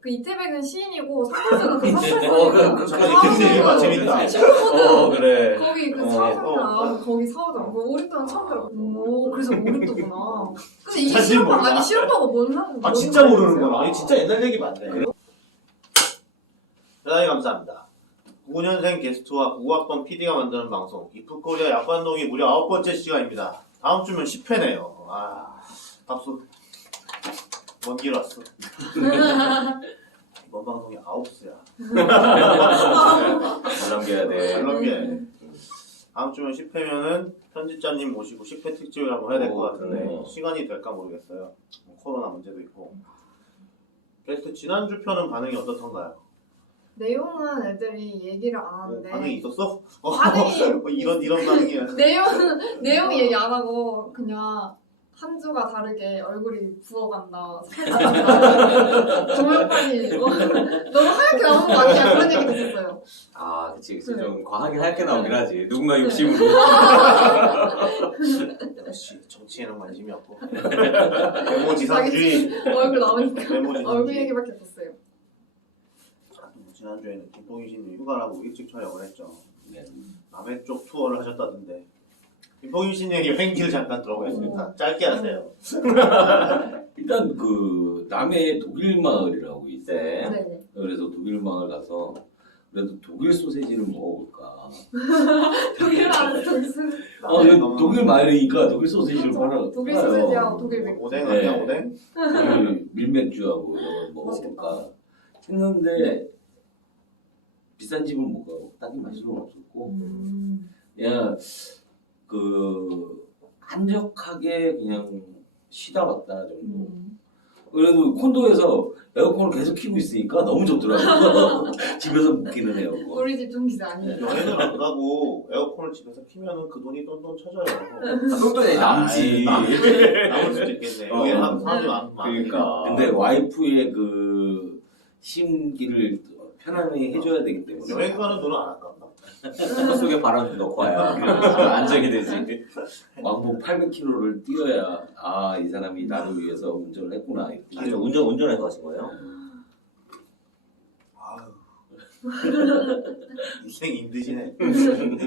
그 이태백은 시인이고 상골수는 그 그 재밌다. 그래. 거기 그 사오잖아. 거기 사오잖아. 그 오랫동안 처음 들어. 오, 그래서 모르겠구나. 근데 이게 실험방 아니 실험방가 뭔 상관? 아 진짜 모르는구나. 이게 진짜 옛날 얘기 맞네. 대단히 감사합니다. 9년생 게스트와 9학번 PD가 만드는 방송 이프코리아 약관동이 무려 9번째 시간입니다. 다음 주면 10회네요. 아, 밥솥 먼 길 왔어. 이번 방송이 9수야. 잘 넘겨야 돼. 잘 넘겨야 돼. 다음 주면 10회면은 편집자님 모시고 10회 특집을 한번 해야 될 것 같은데 시간이 될까 모르겠어요. 코로나 문제도 있고. 게스트 지난주 편은 반응이 어떻던가요? 내용은 애들이 얘기를 안 하는데 반응이 있었어? 반응이 이런 반응이야. 내용 얘기 안 하고 그냥 한 주가 다르게 얼굴이 부어간다. 조명빨이 너무 하얗게 나오는 거 아니야? 그런 얘기도 있었어요. 아, 그치. 네. 좀 과하게 하얗게 나오긴 하지. 누군가 네. 욕심으로. 역시 정치에는 관심이 없고 메모지상주의. 얼굴 나오니까 메모지상주의. 얼굴 얘기밖에 없었어요. 지난주에는 김봉희 씨는 휴가라고 일찍 촬영을 했죠. 네. 남해 쪽 투어를 하셨다던데 김봉희 씨는 여행기를 잠깐 들어보겠습니다. 짧게 하세요. 일단 그 남해 독일 마을이라고 있어. 네. 그래서 독일 마을 가서 그래도 독일 소세지를 먹어볼까. 독일 말은 독일 마을이니까 독일 소세지를 팔아. 독일 소세지하고 독일 맥주. 오뎅 아니야 네. 오뎅? 독일 밀맥주하고 이런 걸 먹어볼까 했는데 비싼 집을 못 가고 딱히 맛있는 건 없었고 그냥 그 한적하게 그냥 쉬다 왔다 정도. 그래도 콘도에서 에어컨을 계속 켜고 있으니까 너무 좋더라고요. 집에서 묵기는 에어컨. 우리 집 전기세 아니에요. 여행을 안 가고 에어컨을 집에서 키면은 그 돈이 똔똔 쳐져요. 똥돈이 남지. 남을 수도 있겠네. 여기 한 사람이 많. 그러니까. 근데 와이프의 그 심기를 편안히 해줘야 되기 때문에. 여행 가는 돈은 안 아깝나? 속에 바람 넣고 와야 안정이 되지. 왕복 800km를 뛰어야 이 사람이 나를 위해서 운전을 했구나. 아니, 운전해서 가신 거예요? 아유. 인생 힘드시네.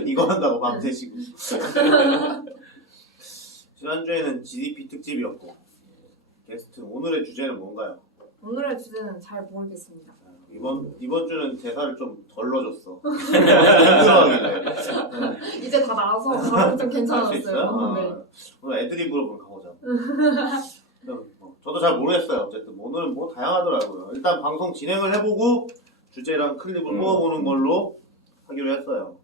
이거 한다고 밤새시고. 지난주에는 GDP 특집이었고 게스트 오늘의 주제는 뭔가요? 오늘의 주제는 잘 모르겠습니다. 이번 주는 대사를 좀 덜 넣어줬어. 힘들어하길래. 이제 다 나와서 발음 좀 괜찮았어요. 네. 오늘 애드립으로 그럼 가보자. 저도 잘 모르겠어요. 어쨌든 오늘은 뭐 다양하더라고요. 일단 방송 진행을 해보고 주제랑 클립을 뽑아보는 걸로 하기로 했어요.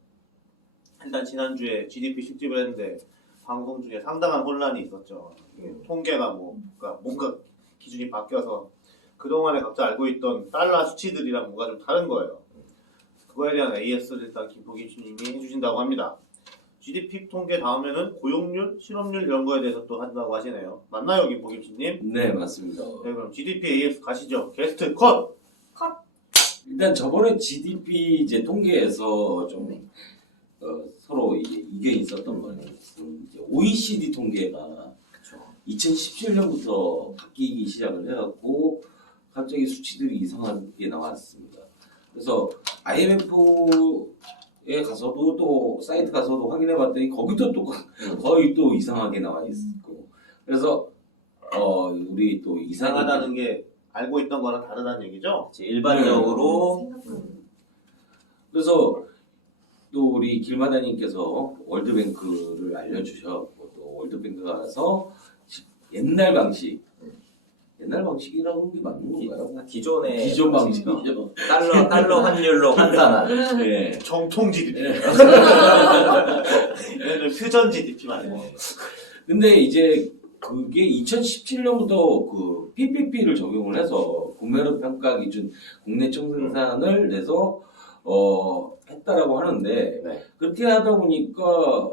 일단 지난주에 GDP 실집을 했는데 방송 중에 상당한 혼란이 있었죠. 이게 통계가 그러니까 뭔가 기준이 바뀌어서 그동안에 각자 알고 있던 달러 수치들이랑 뭔가 좀 다른 거예요. 그거에 대한 AS를 일단 김포기 주님이 해주신다고 합니다. GDP 통계 다음에는 고용률, 실업률 이런 거에 대해서 또 한다고 하시네요. 맞나요, 김포기 주님? 네, 맞습니다. 네, 그럼 GDP AS 가시죠. 게스트 컷! 일단 저번에 GDP 이제 통계에서 좀 네. 서로 이게 있었던 거는 이제 OECD 통계가 2017년부터 바뀌기 시작을 해갖고 갑자기 수치들이 이상하게 나왔습니다. 그래서 IMF에 가서도 또 사이트 가서도 확인해봤더니 거기도 또 거의 또 이상하게 나와 있고 그래서 우리 또 이상하다는 게 알고 있던 거랑 다르다는 얘기죠? 일반적으로 그래서 또 우리 길마다님께서 월드뱅크를 알려주셨고 또 월드뱅크가 가서 옛날 방식이라는 게 맞는 건가요? 기존의 기존 방식이죠. 달러 환율로 환산한 네. 정통 GDP. 얘는 퓨전 GDP 말고. 근데 이제 그게 2017년부터 그 PPP를 적용을 해서 구매력 평가 기준 국내 총생산을 내서 했다라고 하는데 네. 그렇게 하다 보니까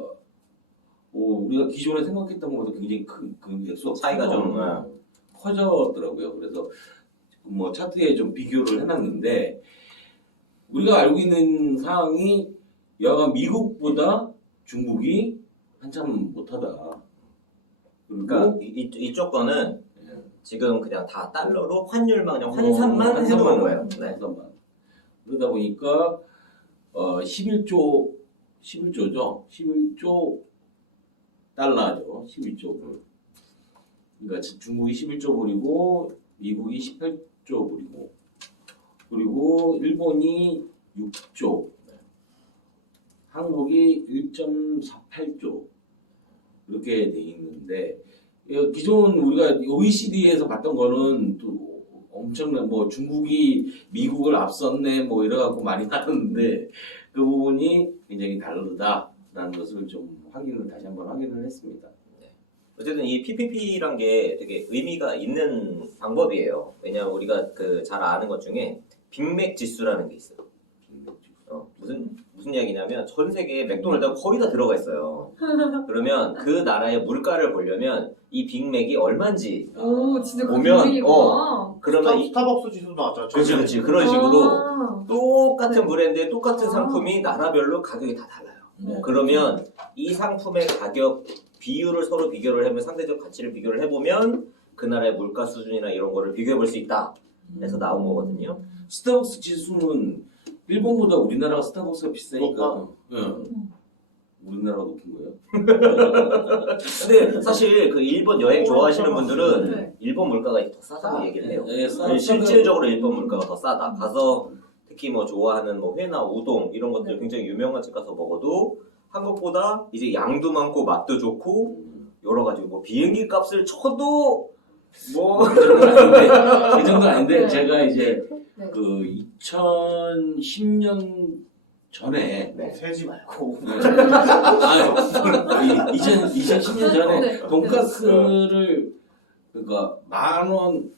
우리가 기존에 생각했던 것보다 굉장히 큰 액수가 차이가 좀 커졌더라고요. 그래서 뭐 차트에 좀 비교를 해놨는데 우리가 알고 있는 사항이 여하간 미국보다 중국이 한참 못하다. 그러니까 이쪽 거는 지금 그냥 다 달러로 환율만 그냥 환산만 해놓은 거예요. 네. 환산만. 그러다 보니까 11조죠. 11조 달러죠. 11조 불. 그러니까 중국이 11조 불이고 미국이 18조 불이고 그리고 일본이 6조, 한국이 1.48조 이렇게 돼 있는데 기존 우리가 OECD에서 봤던 거는 또 엄청난 뭐 중국이 미국을 앞섰네 뭐 이래갖고 많이 나왔는데 그 부분이 굉장히 다르다라는 것을 좀 다시 한번 확인을 했습니다. 어쨌든 이 PPP란 게 되게 의미가 있는 방법이에요. 왜냐하면 우리가 그 잘 아는 것 중에 빅맥 지수라는 게 있어요. 무슨 이야기냐면 전 세계에 맥도날드가 거의 다 들어가 있어요. 그러면 그 나라의 물가를 보려면 이 빅맥이 얼마인지 오, 진짜 그 보면, 분위기구나. 그러면 스타벅스 지수도 나왔잖아. 그렇지 그런 식으로 아, 똑같은 브랜드의 똑같은 상품이 나라별로 가격이 다 달라요. 네. 그러면 이 상품의 가격 비율을 서로 비교를 해보면 상대적 가치를 비교를 해보면 그 나라의 물가 수준이나 이런 거를 비교해 볼 수 있다 해서 나온 거거든요. 스타벅스 지수는 일본보다 우리나라가 스타벅스가 비싸니까 우리나라가 높은 거예요. 근데 사실 그 일본 여행 좋아하시는 분들은 네. 일본 물가가 더 싸다고 얘기를 해요. 네, 실질적으로 일본 물가가 더 싸다. 가서 특히 뭐 좋아하는 뭐 회나 우동 이런 것들 굉장히 유명한 집 가서 먹어도 한국보다 이제 양도 많고 맛도 좋고 여러 가지 뭐 비행기 값을 쳐도 뭐 그 정도는 아닌데 네. 제가 이제 네. 그 2010년 전에 세지 말고. 2010년 전에 네. 돈가스를 그러니까 만 원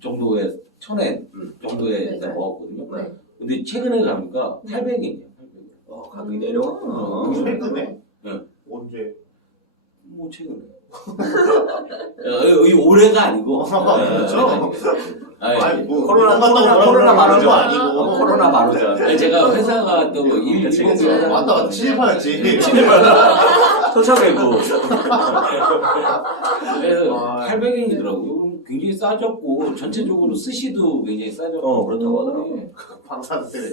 정도에 1,000엔 정도에 네. 먹었거든요. 네. 근데 최근에 가니까 800엔이에요. 가격이 내려갔구나. 최근에? 네. 언제? 뭐 최근에. 이 올해가 아니고. 그렇죠. 아니, 뭐 코로나 말하는 거 만우절. 아니고. 코로나 만우절. 제가 회사가 또 그치, 그치. 왔다 갔다 친일파였지. 토착외고. 아. 800엔이더라고요. 굉장히 싸졌고 전체적으로 스시도 굉장히 싸졌고 그렇다고 하더라고요. 예. 방사능들에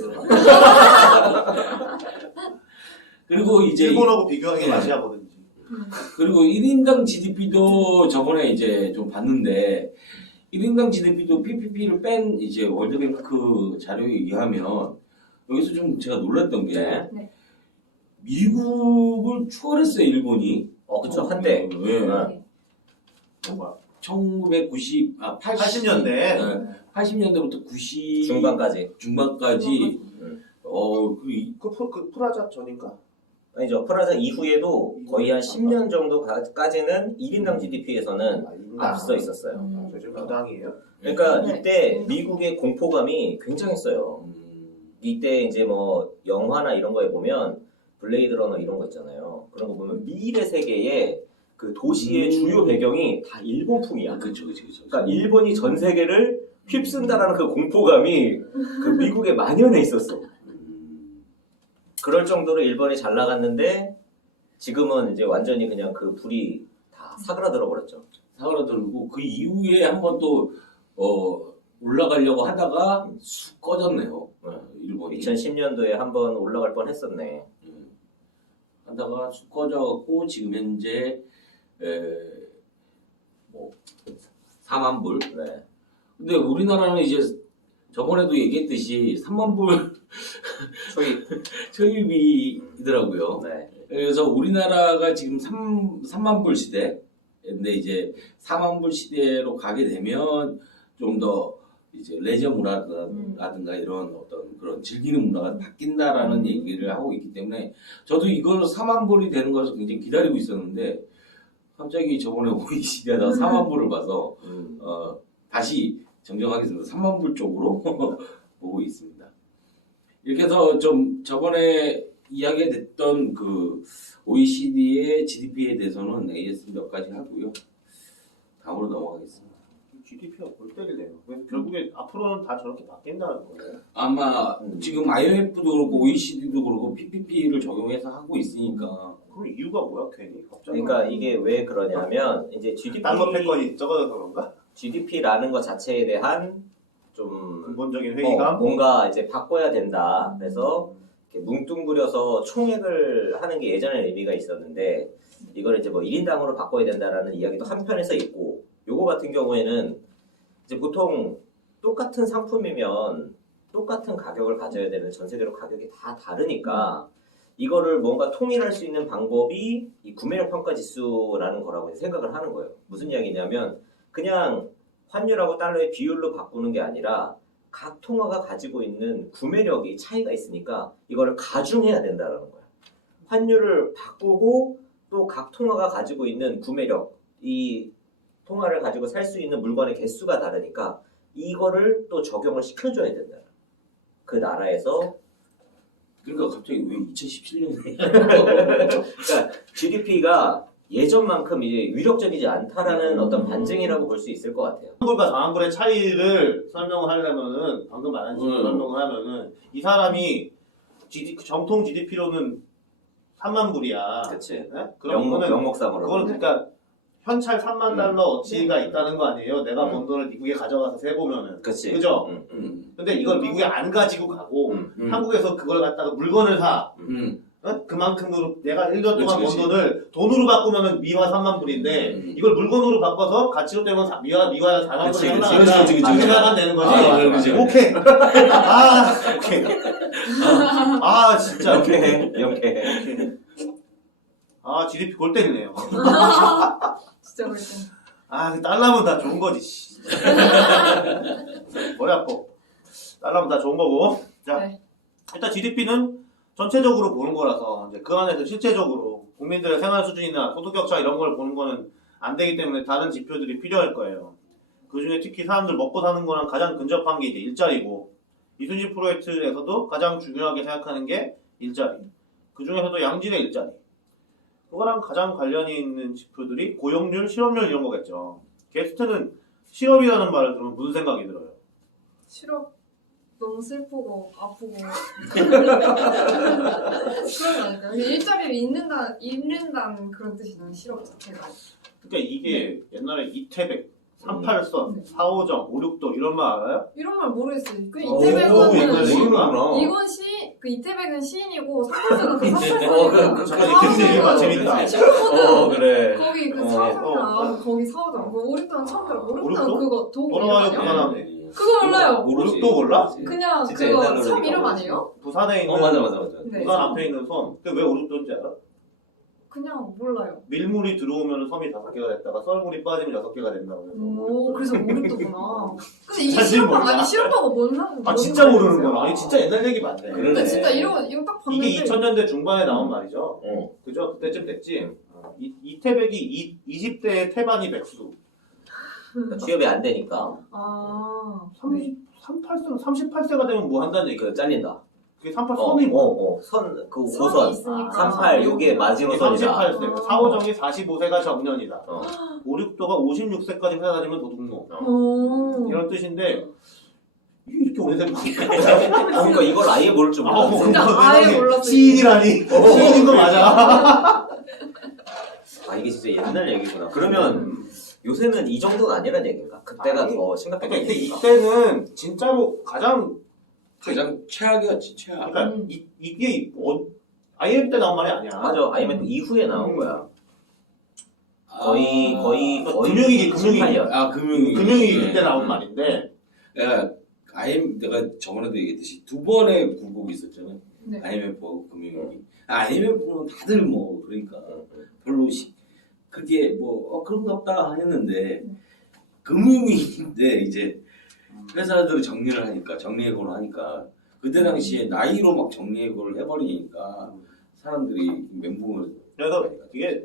그리고 이제 일본하고 비교하기 맛이 하거든요. 그리고 1인당 GDP도 저번에 이제 좀 봤는데 1인당 GDP도 PPP를 뺀 이제 월드뱅크 자료에 의하면 여기서 좀 제가 놀랐던 게 네. 미국을 추월했어요 일본이. 그쵸 한때. 예. 네. 뭔가 80년대 80년대 80년대부터 90 중반까지. 중반까지 그 프라자 전인가? 아니죠. 프라자 이후에도 거의 한 10년 정도까지는 1인당 GDP에서는 앞서 있었어요. 저 지금 부당이에요. 그러니까 네. 이때 미국의 공포감이 굉장했어요. 이때 이제 뭐 영화나 이런 거에 보면 블레이드 러너 이런 거 있잖아요. 그런 거 보면 미래 세계의 그 도시의 주요 배경이 다 일본풍이야. 그렇죠. 그러니까 일본이 전 세계를 휩쓴다라는 그 공포감이 그 미국에 만연해 있었어. 그럴 정도로 일본이 잘 나갔는데 지금은 이제 완전히 그냥 그 불이 다 사그라들어 버렸죠. 사그라들고 그 이후에 한번 또 올라가려고 하다가 쑥 꺼졌네요. 일본이 2010년도에 한번 올라갈 뻔 했었네. 하다가 쑥 꺼져갖고 지금 현재 뭐 4만 불. 네. 근데 우리나라는 이제 저번에도 얘기했듯이 3만 불 초입이더라고요. 네. 그래서 우리나라가 지금 3만 불 시대. 근데 이제 4만 불 시대로 가게 되면 좀 더 이제 레저 문화라든가 이런 어떤 그런 즐기는 문화가 바뀐다라는 얘기를 하고 있기 때문에 저도 이걸 4만 불이 되는 것을 굉장히 기다리고 있었는데 갑자기 저번에 OECD에다가 4만 불을 봐서 다시 정정하겠습니다. 3만 불 쪽으로 보고 있습니다. 이렇게 해서 좀 저번에 이야기됐던 그 OECD의 GDP에 대해서는 AS 몇 가지 하고요. 다음으로 넘어가겠습니다. GDP가 골 때리네요. 결국에 앞으로는 다 저렇게 바뀐다는 거예요. 아마 지금 IMF도 그렇고 OECD도 그렇고 PPP를 적용해서 하고 있으니까 그럼 이유가 뭐야 괜히? 갑자기? 그러니까 이게 왜 그러냐면 이제 GDP 달러 패권이 적어져서 그런가? GDP라는 것 자체에 대한 좀 근본적인 회의감. 뭔가 이제 바꿔야 된다. 그래서 이렇게 뭉뚱그려서 총액을 하는 게 예전에 의미가 있었는데 이걸 이제 뭐 1인당으로 바꿔야 된다라는 이야기도 한편에서 있고 요거 같은 경우에는 이제 보통 똑같은 상품이면 똑같은 가격을 가져야 되는 전 세계로 가격이 다 다르니까 이거를 뭔가 통일할 수 있는 방법이 이 구매력 평가 지수라는 거라고 생각을 하는 거예요. 무슨 이야기냐면 그냥 환율하고 달러의 비율로 바꾸는 게 아니라 각 통화가 가지고 있는 구매력이 차이가 있으니까 이거를 가중해야 된다는 거야. 환율을 바꾸고 또 각 통화가 가지고 있는 구매력, 이 통화를 가지고 살 수 있는 물건의 개수가 다르니까 이거를 또 적용을 시켜줘야 된다. 그 나라에서 그러니까 갑자기 왜 2017년에 그러니까 GDP가 예전만큼 이제 위력적이지 않다라는 어떤 반증이라고 볼 수 있을 것 같아요. 한불과 장한불의 차이를 설명을 하려면은 방금 말한 식으로 설명을 하면은 이 사람이 정통 GDP로는 3만 불이야. 그치. 네? 그럼 이거는 명목상으로. 그거는 그러니까 현찰 3만 달러 어치가 있다는 거 아니에요? 내가 번 돈을 미국에 가져가서 세보면은. 그치. 그죠? 근데 이걸 미국에 안 가지고 가고 한국에서 그걸 갖다가 물건을 사. 어? 그만큼으로 내가 1년 동안 그치, 번 돈을 돈으로 바꾸면은 미화 3만 불인데 이걸 물건으로 바꿔서 가치로 떼면 미화 4만 불이 올라간다. 그치. 이렇게 생각하면 되는 거지. 그치. 오케이. 오케이. 진짜. 이렇게. GDP 골 때리네요. 진짜 그랬어. 그 달러면 다 좋은 거지. 씨. 머리 아파. 달러면 다 좋은 거고. 자, 네. 일단 GDP는 전체적으로 보는 거라서 이제 그 안에서 실제적으로 국민들의 생활 수준이나 소득 격차 이런 걸 보는 거는 안 되기 때문에 다른 지표들이 필요할 거예요. 그 중에 특히 사람들 먹고 사는 거랑 가장 근접한 게 이제 일자리고 이순신 프로젝트에서도 가장 중요하게 생각하는 게 일자리. 그 중에서도 양질의 일자리. 그거랑 가장 관련이 있는 지표들이 고용률, 실업률 이런 거겠죠. 게스트는 실업이라는 말을 들으면 무슨 생각이 들어요? 실업 너무 슬프고 아프고 그런 거 아닐까요? 일자리를 잃는다는 그런 뜻이잖아요. 실업 자체가. 그러니까 이게 옛날에 이태백, 38선, 네. 4호정, 569 이런 말 알아요? 이런 말 모르겠어요. 그 옛날에 이태백은 이건 그 이태백은 시인이고 38선은 그 38선이고 재밌다. 그래. 거기 그 사호정 거기 사호정 그 오륙도는 처음 들어. 오륙도는 569? 그거 도구 이름 돌아와요 아니야? 부산하네. 그거 몰라요. 오륙도 몰라? 그냥 진짜 그거 옛날로 섬 이름 얘기하고 아니에요? 부산에 있는 맞아. 네. 부산 앞에 있는 섬. 그게 왜 오륙도인지 알아? 그냥 몰라요. 밀물이 들어오면 섬이 5개가 됐다가 썰물이 빠지면 6개가 된다고 해서. 오 그래서 오륙도구나. 근데 이게 사실 몰라. 실업하고 뭔 상관? 진짜 모르는 거야. 아니 진짜 옛날 얘기 맞네. 그러네. 근데 진짜 이거 딱 봤는데 이게 2000년대 중반에 나온 말이죠. 응. 그죠? 그때쯤 됐지. 이태백이 20대의 태반이 백수. 취업이 안 되니까 38세가 되면 뭐 한다는 얘기. 그 잘린다. 그게 38선이 뭐? 그 선이 5선. 있으니까. 38 요게 마지노선이다. 38세. 4호정이 45세가 정년이다. 5, 5,6도가 56세까지 회사 다니면 도둑놈. 오. 이런 뜻인데 이게 이렇게 오래된 거야. 그러니까 이걸 아예 모를 줄 몰랐어. 진짜 아예 몰랐어요. 시인이라니. 시인인 거 맞아. 이게 진짜 옛날 얘기구나. 그러면 요새는 이 정도는 아니란 얘기인가? 그때가 아니, 더 심각했던 그러니까 얘기인가? 이때는 진짜로 가장 최악이었지 최악. 그러니까 이게 IMF 때 나온 말이 아니야. 맞아. IMF 이후에 나온 거야. 거의 금융위기 18년. 금융위기 그때 나온 말인데 내가 저번에도 얘기했듯이 두 번의 굴곡이 있었잖아요. 네. IMF하고 금융위기. IMF는 다들 뭐 그러니까 별로 그게 뭐 그런가 보다 했는데 금융위기인데 이제 회사들이 정리해고를 하니까 그때 당시에 나이로 막 정리해고를 해버리니까 사람들이 멘붕을. 그래서 이게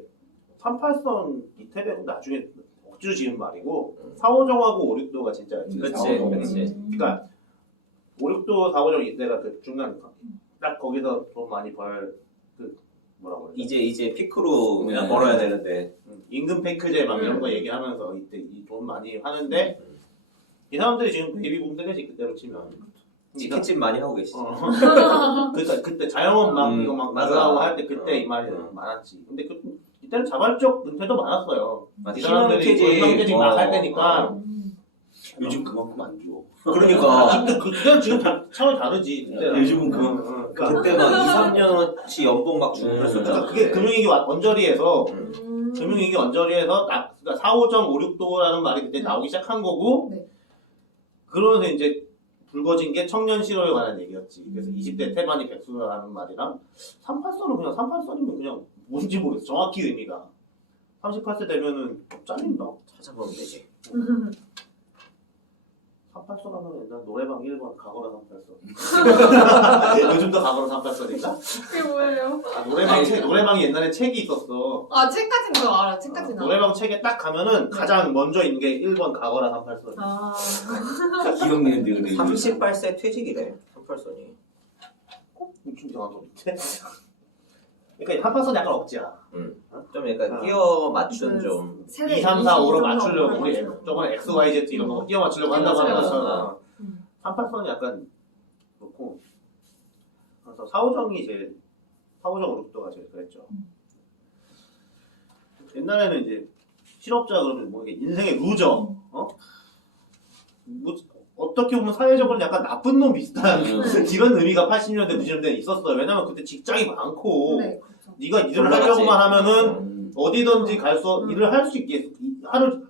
38선 이태백은 나중에 억지로 지은 말이고 4호정하고 5,6도가 진짜 그치. 그러니까 5,6도 4호정 이때가 그 중간 딱 거기서 돈 많이 벌 뭐라고 그래? 이제 피크로 네. 벌어야 되는데 임금 패크제 막 이런 거 얘기하면서 이때 이 돈 많이 하는데 이 사람들이 지금 베이비붐 세대지 그때로 치면 치킨집 많이 하고 계시지. 그러니까 그때 자영업 막 이거 막 맞아. 나가고 할 때 그때 이 말이 많았지. 근데 이때는 자발적 은퇴도 많았어요. 맞아. 이 사람들이 희망퇴직 희망퇴직 막 할 때니까 요즘 그만큼 안 줘. 그러니까 그때는 지금 차원이 다르지. 그때는. 요즘은 그러니까 그때 막 2, 3년치 연봉 막 주고 그랬었잖아. 그러니까 그게 금융위기 언저리에서 음. 금융위기 언저리에서 그러니까 4, 5.56도라는 말이 그때 나오기 시작한 거고 네. 그러면서 이제 불거진 게 청년 실업에 관한 얘기였지. 그래서 20대 태반이 백수라는 말이랑 38선은 그냥 38선이면 그냥 뭔지 모르겠어. 정확히 의미가 38세 되면은 잘린다. 찾아보면 되지. 38선 하면 옛날 노래방 1번 가거라 38선. 요즘도 가거라 38선인가? 그게 뭐예요? 아, 노래방이 옛날에 책이 있었어. 아 책까지는 저 알아요. 책까지는 알아요. 노래방 책에 딱 가면은 가장 먼저 있는 게 1번 가거라 38선. 아 기억나는데 그래. 38세 퇴직이래. 38선이. 좀 이상한 소리인데? 그러니까 38선 약간 억지야. 좀 약간 아. 끼워 맞춘 좀. 세대 2, 3, 4, 5로 2, 3, 4, 맞추려고 5. 우리 저번에 X, Y, Z 이런 거 끼워 맞추려고 한다고 하는 맞아요. 것처럼 음. 38선이 약간 그렇고 그래서 사오정이 제일 사오정 우르프도가 제일 그랬죠. 옛날에는 이제 실업자 그러면 뭐 이게 인생의 루저 뭐 어떻게 보면 사회적으로 약간 나쁜 놈 비슷한 이런 의미가 80년대 90년대에 있었어요. 왜냐면 그때 직장이 많고 네 그렇죠. 네가 일을 올라갔지. 하려고만 하면은 어디든지 일을 할 수 있게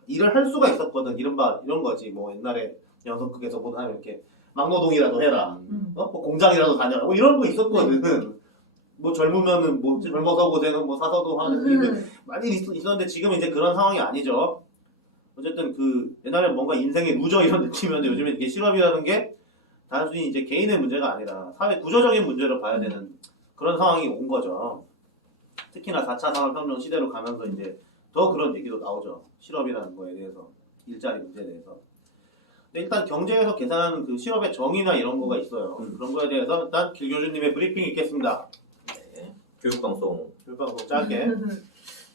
일을 할 수가 있었거든. 이런 거지. 뭐 옛날에 연속극에서 보면 이렇게 막노동이라도 해라. 뭐 공장이라도 다녀라. 뭐 이런 거 있었거든. 뭐 젊으면은 뭐 젊어서 고생은 뭐 사서도 하는 게 많이 있었는데 지금 이제 그런 상황이 아니죠. 어쨌든 그 옛날에 뭔가 인생의 루저 이런 느낌이었는데 요즘에 이게 실업이라는 게 단순히 이제 개인의 문제가 아니라 사회 구조적인 문제로 봐야 되는 그런 상황이 온 거죠. 특히나 4차 산업혁명 시대로 가면서 이제 더 그런 얘기도 나오죠. 실업이라는 거에 대해서, 일자리 문제에 대해서. 근데 일단 경제에서 계산하는 그 실업의 정의나 이런 거가 있어요. 그런 거에 대해서 일단 길 교수님의 브리핑 있겠습니다. 네. 교육방송. 교육방송 짧게.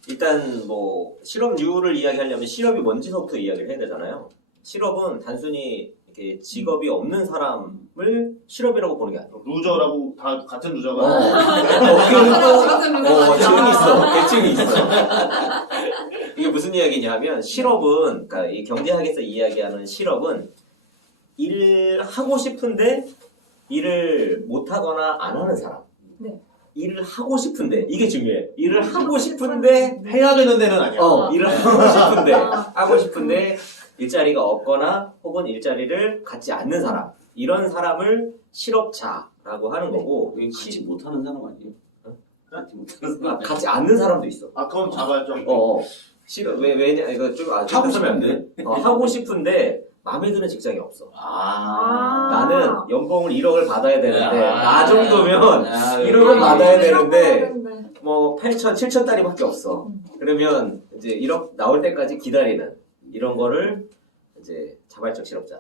일단 뭐 실업률을 이야기하려면 실업이 뭔지서부터 이야기를 해야 되잖아요. 실업은 단순히 이렇게 직업이 없는 사람을 실업이라고 보는 게 아니에요. 루저라고 다 같은 루저가. 대칭이 있어. 대칭이 있어. 이게 무슨 이야기냐면 실업은 그러니까 이 경제학에서 이야기하는 실업은 일을 하고 싶은데 일을 못 하거나 안 하는 사람. 네. 일을 하고 싶은데 이게 중요해. 일을 하고 싶은데 해야 되는 데는 아니야. 일을 하고 싶은데 일자리가 없거나 혹은 일자리를 갖지 않는 사람. 이런 사람을 실업자라고 하는 거고 왜 같이 못하는 사람 아니에요? 같이 못하는 사람. 갖지 않는 사람도 있어. 아 그럼 자발적. 실업 왜냐 이거 좀 하고 싶은데? 하고 싶은데 마음에 드는 직장이 없어. 아. 나는 연봉을 1억을 받아야 되는데 나 정도면 아, 1억을 받아야 되는데 네. 뭐 8천, 7천짜리밖에 없어. 그러면 이제 1억 나올 때까지 기다리는 이런 거를 이제 자발적 실업자.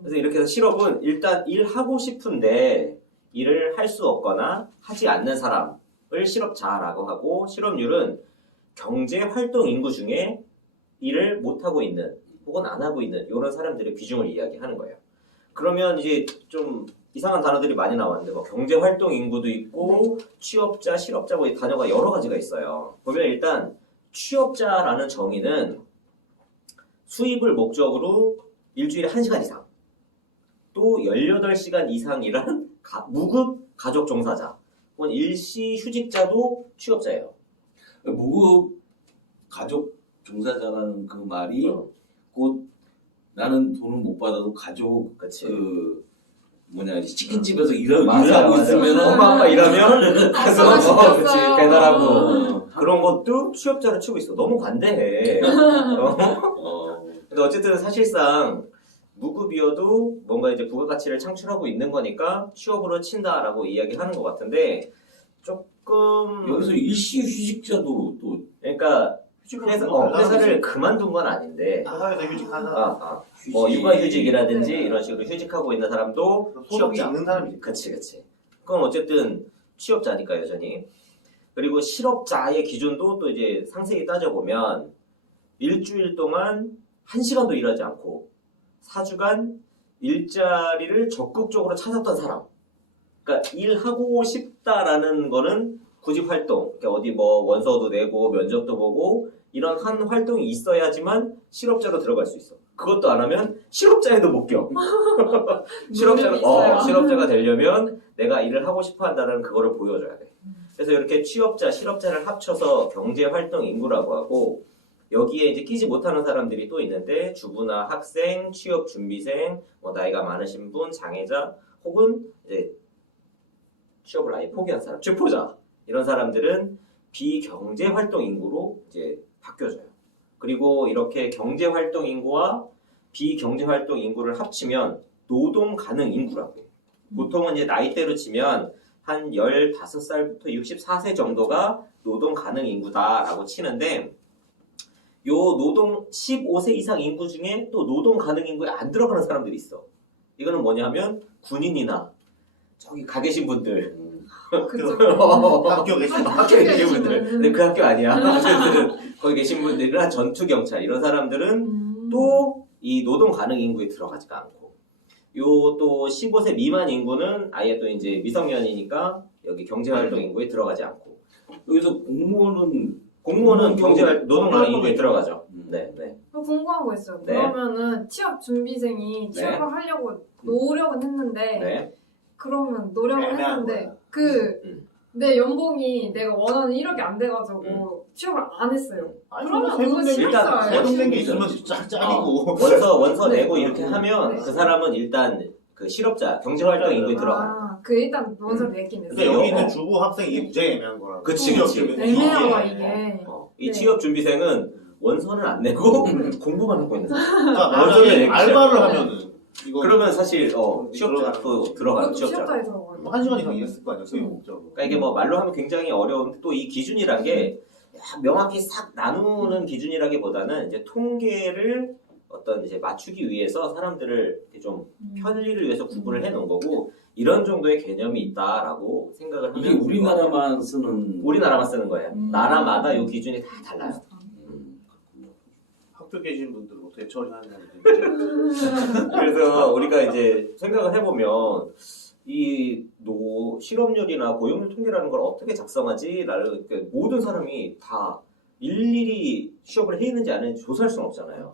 그래서 이렇게 해서 실업은 일단 일하고 싶은데 일을 할 수 없거나 하지 않는 사람을 실업자라고 하고 실업률은 경제 활동 인구 중에 일을 못 하고 있는 혹은 안 하고 있는 이런 사람들의 비중을 이야기하는 거예요. 그러면 이제 좀 이상한 단어들이 많이 나왔는데 뭐 경제 활동 인구도 있고 취업자, 실업자 뭐 단어가 여러 가지가 있어요. 보면 일단 취업자라는 정의는 수입을 목적으로 일주일에 1시간 이상 또 18시간 이상 일한 무급 가족 종사자 혹은 일시 휴직자도 취업자예요. 무급 가족 종사자라는 그 말이 곧 나는 돈을 못 받아도 가족 그치. 그 뭐냐 치킨집에서 일하고 맞아. 있으면 엄마 아빠 일하면 맛있겠어요. 그치 배달하고 그런 것도 취업자로 치고 있어. 너무 관대해. 근데 어쨌든 사실상 무급이어도 뭔가 이제 부가가치를 창출하고 있는 거니까 취업으로 친다라고 이야기하는 것 같은데 조금 여기서 일시 휴직자도 또 그러니까 회사를 그만둔 건 아닌데 회사에서 휴직하는 뭐 육아휴직이라든지 이런 식으로 휴직하고 있는 사람도 소득이 취업자. 있는 사람이지. 그치. 그건 어쨌든 취업자니까 여전히. 그리고 실업자의 기준도 또 이제 상세히 따져보면 일주일 동안 1시간도 일하지 않고 4주간 일자리를 적극적으로 찾았던 사람. 그러니까 일하고 싶다라는 거는 구직 활동, 그러니까 어디 뭐 원서도 내고 면접도 보고 이런 한 활동이 있어야지만 실업자로 들어갈 수 있어. 그것도 안 하면 실업자에도 못 껴. 노력이 있어요. 실업자가 되려면 내가 일을 하고 싶어 한다는 그거를 보여줘야 돼. 그래서 이렇게 취업자, 실업자를 합쳐서 경제활동 인구라고 하고 여기에 이제 끼지 못하는 사람들이 또 있는데 주부나 학생, 취업준비생, 뭐 나이가 많으신 분, 장애자 혹은 이제 취업을 아예 포기한 사람, 취포자 이런 사람들은 비경제활동 인구로 이제 바뀌어져요. 그리고 이렇게 경제활동 인구와 비경제활동 인구를 합치면 노동 가능 인구라고 해요. 보통은 이제 나이대로 치면 한 15살부터 64세 정도가 노동 가능 인구다라고 치는데 요 노동 15세 이상 인구 중에 또 노동 가능 인구에 안 들어가는 사람들이 있어. 이거는 뭐냐면 군인이나 저기 가 계신 분들 그쪽. 학교 계신 학교에 계신 분들 근데 그 학교 아니야. 어쨌든 거기 계신 분들이나 전투경찰 이런 사람들은 또 이 노동 가능 인구에 들어가지가 않고 요 또 15세 미만 인구는 아예 또 이제 미성년이니까 여기 경제활동 인구에 들어가지 않고 여기서 공무원은 노동 가능 인구에 들어가죠. 네. 궁금한 거 있어요. 네. 그러면은 취업 준비생이 취업을 하려고 노력은 했는데 네. 그러면 노력을 애매한 했는데 거야. 내 연봉이 내가 원하는 1억이 안 돼가지고 취업을 안 했어요. 그러면 그거 실업자예요. 세금된 게 있으면 짝짝이고. 원서 네. 내고 이렇게 하면 네. 그 사람은 일단 그 실업자 경제활동 인구에 들어가. 그 일단 원서를 내긴 했어요. 근데 여기 있는 주부 학생 이게 무지하게 애매한 거라. 그치. 애매하다 이게. 이 네. 취업 준비생은 원서는 안 내고 공부만 하고 있는 사람. 그러니까 만약에 원서를 알바를 하면은 이거 그러면 사실 취업자도 들어가는 그것도 취업자. 취업자에 들어가요. 1시간 이상 일했을 거 아니야, 수요 목적으로. 그러니까 이게 뭐 말로 하면 굉장히 어려운데 또 이 기준이란 게 명확히 싹 나누는 기준이라기보다는 이제 통계를 어떤 이제 맞추기 위해서 사람들을 이렇게 좀 편리를 위해서 구분을 해 놓은 거고 이런 정도의 개념이 있다라고 생각을 하면 이게 우리나라만 쓰는 우리나라만 쓰는 거예요. 나라마다 이 기준이 다 달라요. 학교 계신 분들은 어떻게 처리하느냐. 그래서 우리가 이제 생각을 해보면 이 실업률이나 고용률 통계라는 걸 어떻게 작성하지? 라는 모든 사람이 다 일일이 취업을 해 있는지 안 했는지 조사할 수는 없잖아요.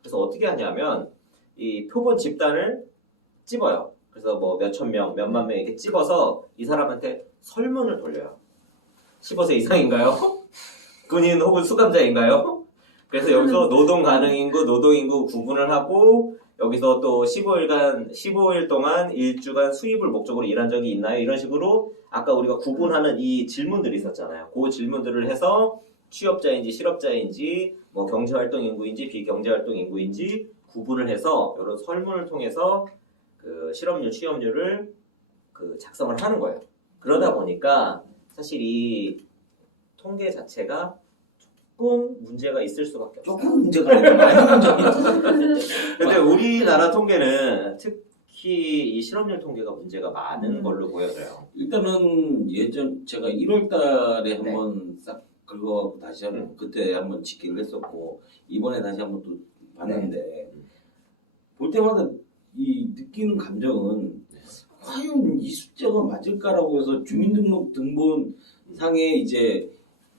그래서 어떻게 하냐면 이 표본 집단을 찝어요. 그래서 뭐 몇천 명, 몇만 명 이렇게 찝어서 이 사람한테 설문을 돌려요. 15세 이상인가요? 군인 혹은 수감자인가요? 그래서 여기서 노동 가능 인구, 노동 인구 구분을 하고 여기서 또 15일 동안 일주간 수입을 목적으로 일한 적이 있나요? 이런 식으로 아까 우리가 구분하는 이 질문들이 있었잖아요. 그 질문들을 해서 취업자인지 실업자인지 뭐 경제활동 인구인지 비경제활동 인구인지 구분을 해서 이런 설문을 통해서 그 실업률, 취업률을 그 작성을 하는 거예요. 그러다 보니까 사실 이 통계 자체가 조금 문제가 있을 수밖에 없어요. 조금 문제가 아니라 많이 문제가 있죠. 근데 우리나라 통계는 특히 이 실업률 통계가 문제가 많은 걸로 보여져요. 일단은 예전 제가 1월 달에 네. 한번 싹 긁어갖고 다시 한번 그때 한번 집계를 했었고 이번에 다시 한번 또 봤는데 볼 때마다 이 느끼는 감정은 과연 이 숫자가 맞을까라고 해서 주민등록 등본 상에 이제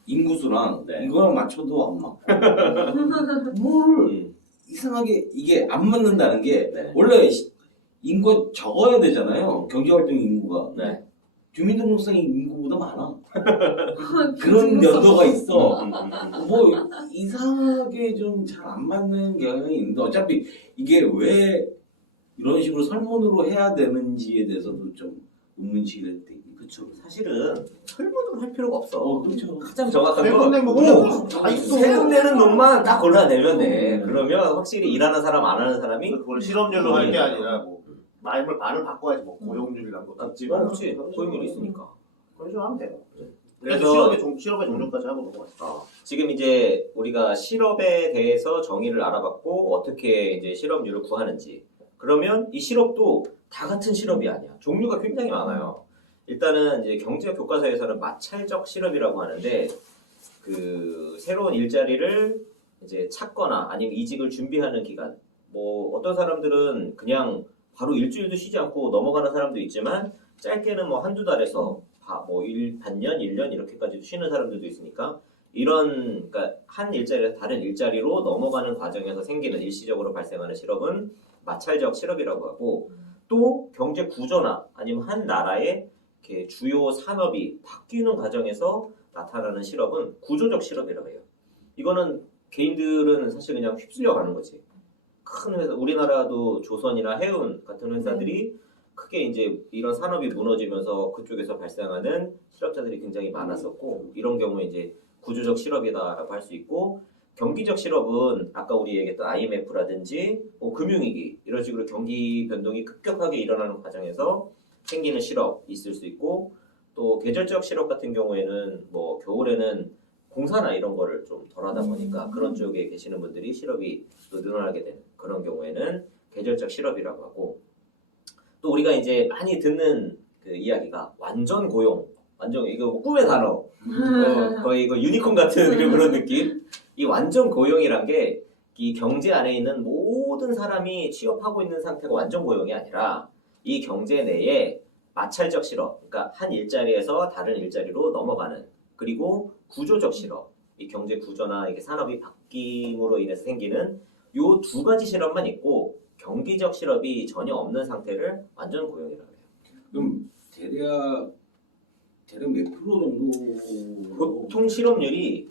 인구수랑 이거랑 맞춰도 안 맞고 뭘 이상하게 이게 안 맞는다는 게 원래 인구가 적어야 되잖아요. 경제활동 인구가. 주민등록상 인구보다 많아. 그런 연도가 있어. 뭐 이상하게 좀 잘 안 맞는 경향이 있는데 어차피 이게 왜 이런 식으로 설문으로 해야 되는지에 대해서도 좀 의문시를 때. 그쵸. 사실은 설문을 할 필요가 없어. 그렇죠. 가장 정확한 세금 건 내면 그냥 다 있어. 세금 내는 놈만 딱 골라내면 돼. 그러면 확실히 일하는 사람 안 하는 사람이 그걸 실업률로 할 게 아니라 뭐 말을 바꿔야지 뭐 고용률이란 거 같지만. 그렇지. 고용률이 있으니까. 그런 식으로 하면 돼요. 그래서 그래서 실업의 종류까지 하고 넘어가죠. 지금 이제 우리가 실업에 대해서 정의를 알아봤고 어떻게 이제 실업률을 구하는지. 그러면 이 실업도 다 같은 실업이 아니야. 종류가 굉장히 많아요. 일단은 이제 경제 교과서에서는 마찰적 실업이라고 하는데 그 새로운 일자리를 이제 찾거나 아니면 이직을 준비하는 기간. 뭐 어떤 사람들은 그냥 바로 일주일도 쉬지 않고 넘어가는 사람도 있지만 짧게는 뭐 한두 달에서 반년, 1년 이렇게까지도 쉬는 사람들도 있으니까 이런 그러니까 한 일자리에서 다른 일자리로 넘어가는 과정에서 생기는 일시적으로 발생하는 실업은 마찰적 실업이라고 하고 또 경제 구조나 아니면 한 나라의 이렇게 주요 산업이 바뀌는 과정에서 나타나는 실업은 구조적 실업이라고 해요. 이거는 개인들은 사실 그냥 휩쓸려 가는 거지. 큰 회사, 우리나라도 조선이나 해운 같은 회사들이 크게 이제 이런 산업이 무너지면서 그쪽에서 발생하는 실업자들이 굉장히 많았었고 이런 경우에 이제 구조적 실업이다라고 할 수 있고 경기적 실업은 아까 우리 얘기했던 IMF라든지 금융위기 이런 식으로 경기 변동이 급격하게 일어나는 과정에서 생기는 실업 있을 수 있고 또 계절적 실업 같은 경우에는 뭐 겨울에는 공사나 이런 거를 좀 덜하다 보니까 그런 쪽에 계시는 분들이 실업이 또 늘어나게 되는 그런 경우에는 계절적 실업이라고 하고 또 우리가 이제 많이 듣는 그 이야기가 완전 고용 완전 이거 뭐 꿈의 단어 거의 이거 유니콘 같은 그런 느낌 이 완전 고용이란 게 이 경제 안에 있는 모든 사람이 취업하고 있는 상태가 완전 고용이 아니라 이 경제 내에 마찰적 실업 그러니까 한 일자리에서 다른 일자리로 넘어가는 그리고 구조적 실업 이 경제 구조나 이게 산업이 바뀜으로 인해서 생기는 요 두 가지 실업만 있고 경기적 실업이 전혀 없는 상태를 완전 고용이라고 해요. 그럼 대략 몇 프로 정도? 보통 실업률이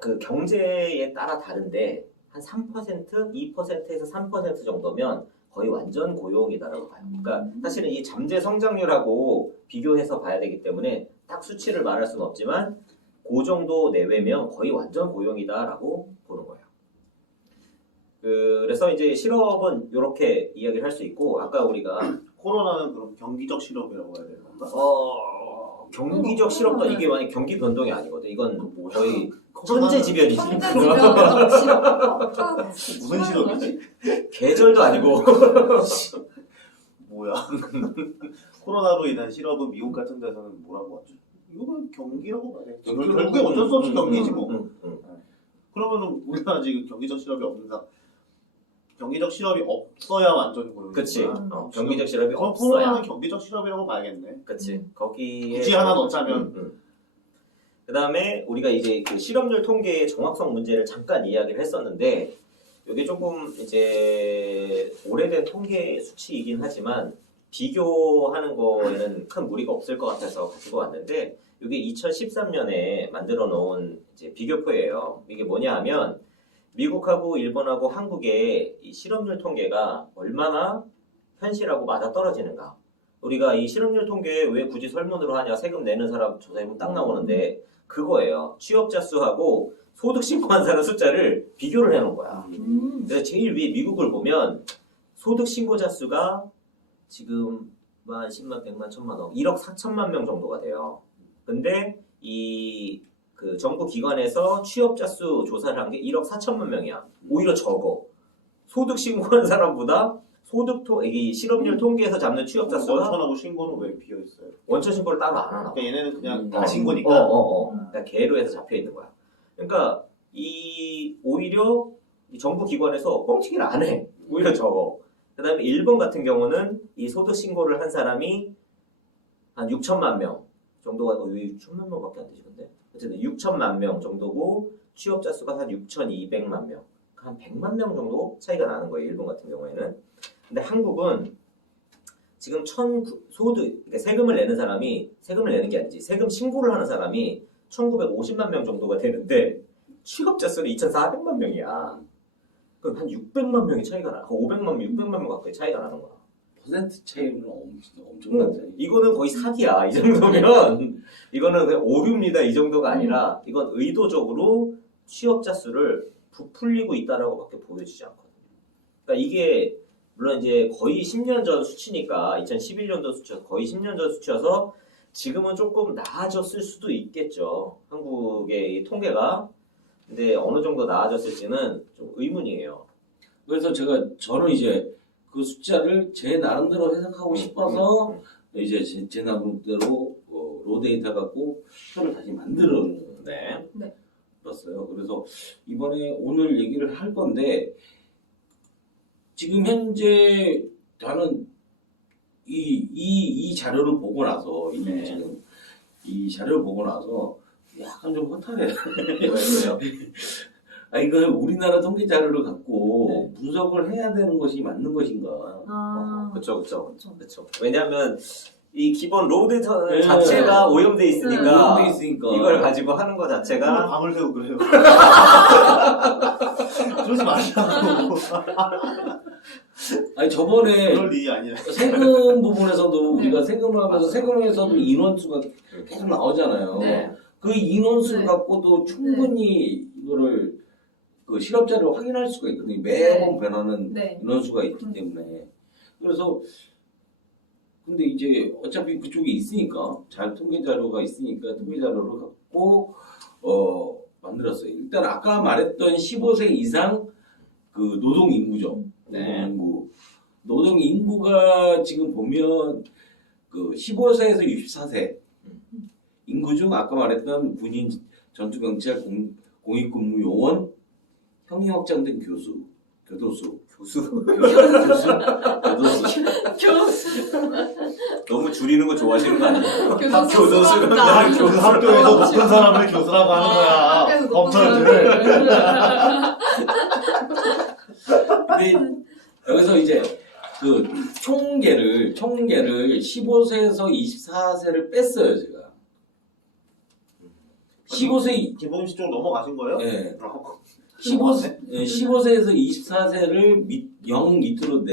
그 경제에 따라 다른데 한 3%, 2%에서 3% 정도면 거의 완전 고용이다라고 봐요. 그러니까 사실은 이 잠재 성장률하고 비교해서 봐야 되기 때문에 딱 수치를 말할 수는 없지만 그 정도 내외면 거의 완전 고용이다라고 보는 거예요. 그래서 이제 실업은 이렇게 이야기를 할 수 있고 아까 우리가 코로나는 그럼 경기적 실업이라고 해야 되는 건가? 경기적 실업도 이게 만약 경기 변동이 아니거든. 이건 거의 코로나는 천재지변이지. 천재지변 실업. 무슨 실업이지? 계절도 아니고. 뭐야? 코로나로 인한 실업은 미국 같은 데서는 뭐라고 하죠? 이건 경기라고 말해. 결국에 어쩔 수 없이 경기지 뭐. 그러면은 우리나라 지금 경기적 실업이 없는 상 경기적 실업이 없어야 완전 고용. 그치. 경기적 실업이 그럼 없어야. 코로나는 경기적 실업이라고 봐야겠네. 그치. 거기에 굳이 하나 넣자면. 그다음에 우리가 이제 그 실업률 통계의 정확성 문제를 잠깐 이야기를 했었는데 이게 조금 이제 오래된 통계 수치이긴 하지만 비교하는 거에는 큰 무리가 없을 것 같아서 가지고 왔는데 이게 2013년에 만들어 놓은 이제 비교표예요. 이게 뭐냐 하면 미국하고 일본하고 한국의 이 실업률 통계가 얼마나 현실하고 맞아떨어지는가. 우리가 이 실업률 통계 왜 굳이 설문으로 하냐. 세금 내는 사람 조사해보면 딱 나오는데 그거예요. 취업자 수하고 소득 신고한 사람 숫자를 비교를 해놓은 거야. 그래서 제일 위에 미국을 보면 소득 신고자 수가 지금 만 10만, 100만, 1000만 원, 1억 4천만 명 정도가 돼요. 근데 이 그 정부 기관에서 취업자 수 조사를 한 게 1억 4천만 명이야. 오히려 적어. 소득 신고한 사람보다 이 실업률 통계에서 잡는 취업자 수가 원천하고 신고는 왜 비어 있어요? 원천 신고를 따로 안 하나 봐. 그러니까 얘네는 그냥 다 신고니까. 그러니까 개로 해서 잡혀 있는 거야. 그러니까 오히려 이 정부 기관에서 뻥튀기를 안 해. 오히려 적어. 그다음에 일본 같은 경우는 이 소득 신고를 한 사람이 한 6천만 명 정도가 왜 6천만 명밖에 안 되지 근데 어쨌든 6천만 명 정도고 취업자 수가 한 6,200만 명, 한 100만 명 정도 차이가 나는 거예요. 일본 같은 경우에는. 근데 한국은 지금 그러니까 세금을 내는 사람이 세금을 내는 게 아니지 세금 신고를 하는 사람이 1,950만 명 정도가 되는데 취업자 수는 2,400만 명이야. 그럼 한 600만 명이 차이가 나. 500만 명, 600만 명 가까이 차이가 나는 거야. 퍼센트 차이는 엄청난 차이. 이거는 거의 사기야. 이 정도면 이거는 그냥 오류입니다. 이 정도가 아니라 이건 의도적으로 취업자 수를 부풀리고 있다라고밖에 보여지지 않거든요. 그러니까 이게 물론 이제 거의 10년 전 수치니까 2011년도 수치여서 거의 10년 전 수치여서 지금은 조금 나아졌을 수도 있겠죠. 한국의 이 통계가. 근데 어느 정도 나아졌을지는 좀 의문이에요. 그래서 저는 이제 그 숫자를 제 나름대로 해석하고 싶어서 이제 제 나름대로 로데이터 갖고 표를 다시 만들었어요. 그래서 이번에 오늘 얘기를 할 건데 지금 현재 나는 이 자료를 보고 나서 지금 이 자료를 보고 나서 약간 좀 허탈해. 왜요? 아니 그 우리나라 통계 자료를 갖고 네. 분석을 해야 되는 것이 맞는 것인가? 그쵸. 그쵸. 왜냐하면 이 기본 로드 네. 자체가 오염돼 있으니까 오염돼 있으니까. 이걸 가지고 하는 거 자체가 밤을 새고 그래요. 그러지 말라고. 아니 저번에 그럴 일이 아니라. 세금 부분에서도 네. 우리가 세금을 하면서 세금에서도 인원수가 계속 나오잖아요. 네. 그 인원수를 네. 갖고도 충분히 이거를 그 실업자를 확인할 수가 있거든요. 매번 변하는 네. 인원수가 있기 때문에. 그래서 근데 이제 어차피 그쪽에 있으니까 잘 통계 자료가 있으니까 통계 자료를 갖고 만들었어요. 일단 아까 말했던 15세 이상 그 노동 인구죠. 네. 노동 인구가 지금 보면 그 15세에서 64세 인구 중 아까 말했던 군인, 전투경찰, 공익근무 요원, 형이 확정된 교수, 교도소, 너무 줄이는 거 좋아하시는 거 아니에요? 교도소가 야, 그 학교에서 높은 사람을 교수라고 하는 거야. 학교에서 높은 검찰들. 근데 여기서 이제 그 총계를 15세에서 24세를 뺐어요 제가. 15세 김봉식 쪽 넘어가신 거예요? 예. 15세에서 24세를 0 밑으로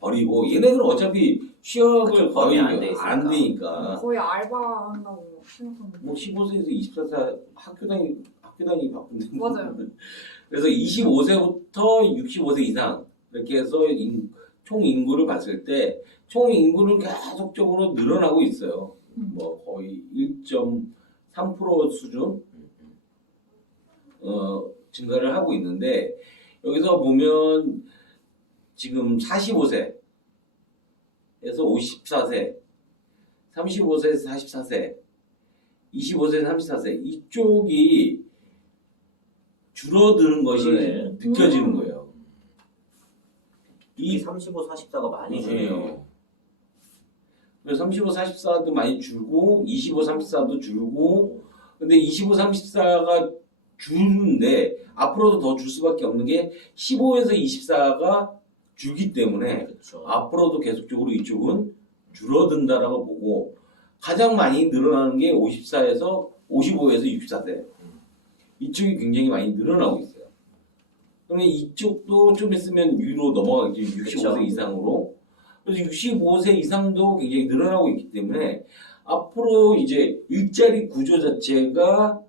버리고 얘네들은 어차피 취업을 그쵸, 거의 거의 안 안 되니까 거의 알바한다고 생각합니다. 뭐 15세에서 24세 학교 다니기 바쁜데 맞아요. 그래서 25세부터 65세 이상 이렇게 해서 총 인구를 봤을 때 총 인구는 계속적으로 늘어나고 있어요. 뭐 거의 1.3% 수준 증가를 하고 있는데 여기서 보면 지금 45세에서 54세, 35세에서 44세, 25세에서 34세 이쪽이 줄어드는 것이 네. 느껴지는 거예요. 이 35, 44가 많이 주네요. 그래서 35, 44도 많이 줄고 25, 34도 줄고 근데 25, 34가 주는데 앞으로도 더 줄 수밖에 없는 게 15에서 24가 줄기 때문에 그렇죠. 앞으로도 계속적으로 이쪽은 줄어든다라고 보고 가장 많이 늘어나는 게 54에서 55에서 64세 이쪽이 굉장히 많이 늘어나고 있어요. 그러면 이쪽도 좀 있으면 위로 넘어가겠죠. 65세 그쵸. 이상으로. 그래서 65세 이상도 굉장히 늘어나고 있기 때문에 앞으로 이제 일자리 구조 자체가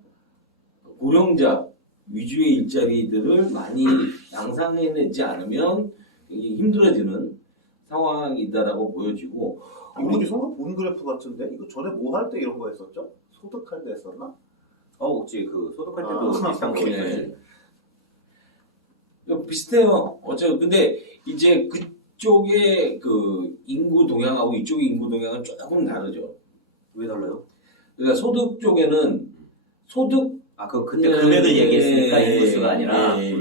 고령자 위주의 일자리들을 많이 양산해내지 않으면 굉장히 힘들어지는 상황이다라고 보여지고 이거 정말 본 그래프 같은데? 이거 전에 뭐 할 때 이런 거 했었죠? 소득할 때 했었나? 혹시 그 소득할 때도 아, 비슷한 거 네. 있어요? 비슷해요. 근데 이제 그쪽의 그 인구 동향하고 이쪽의 인구 동향은 조금 다르죠. 왜 달라요? 그러니까 소득 쪽에는 소득 그때 네, 금액을 얘기했으니까 네, 인구수가 아니라. 네.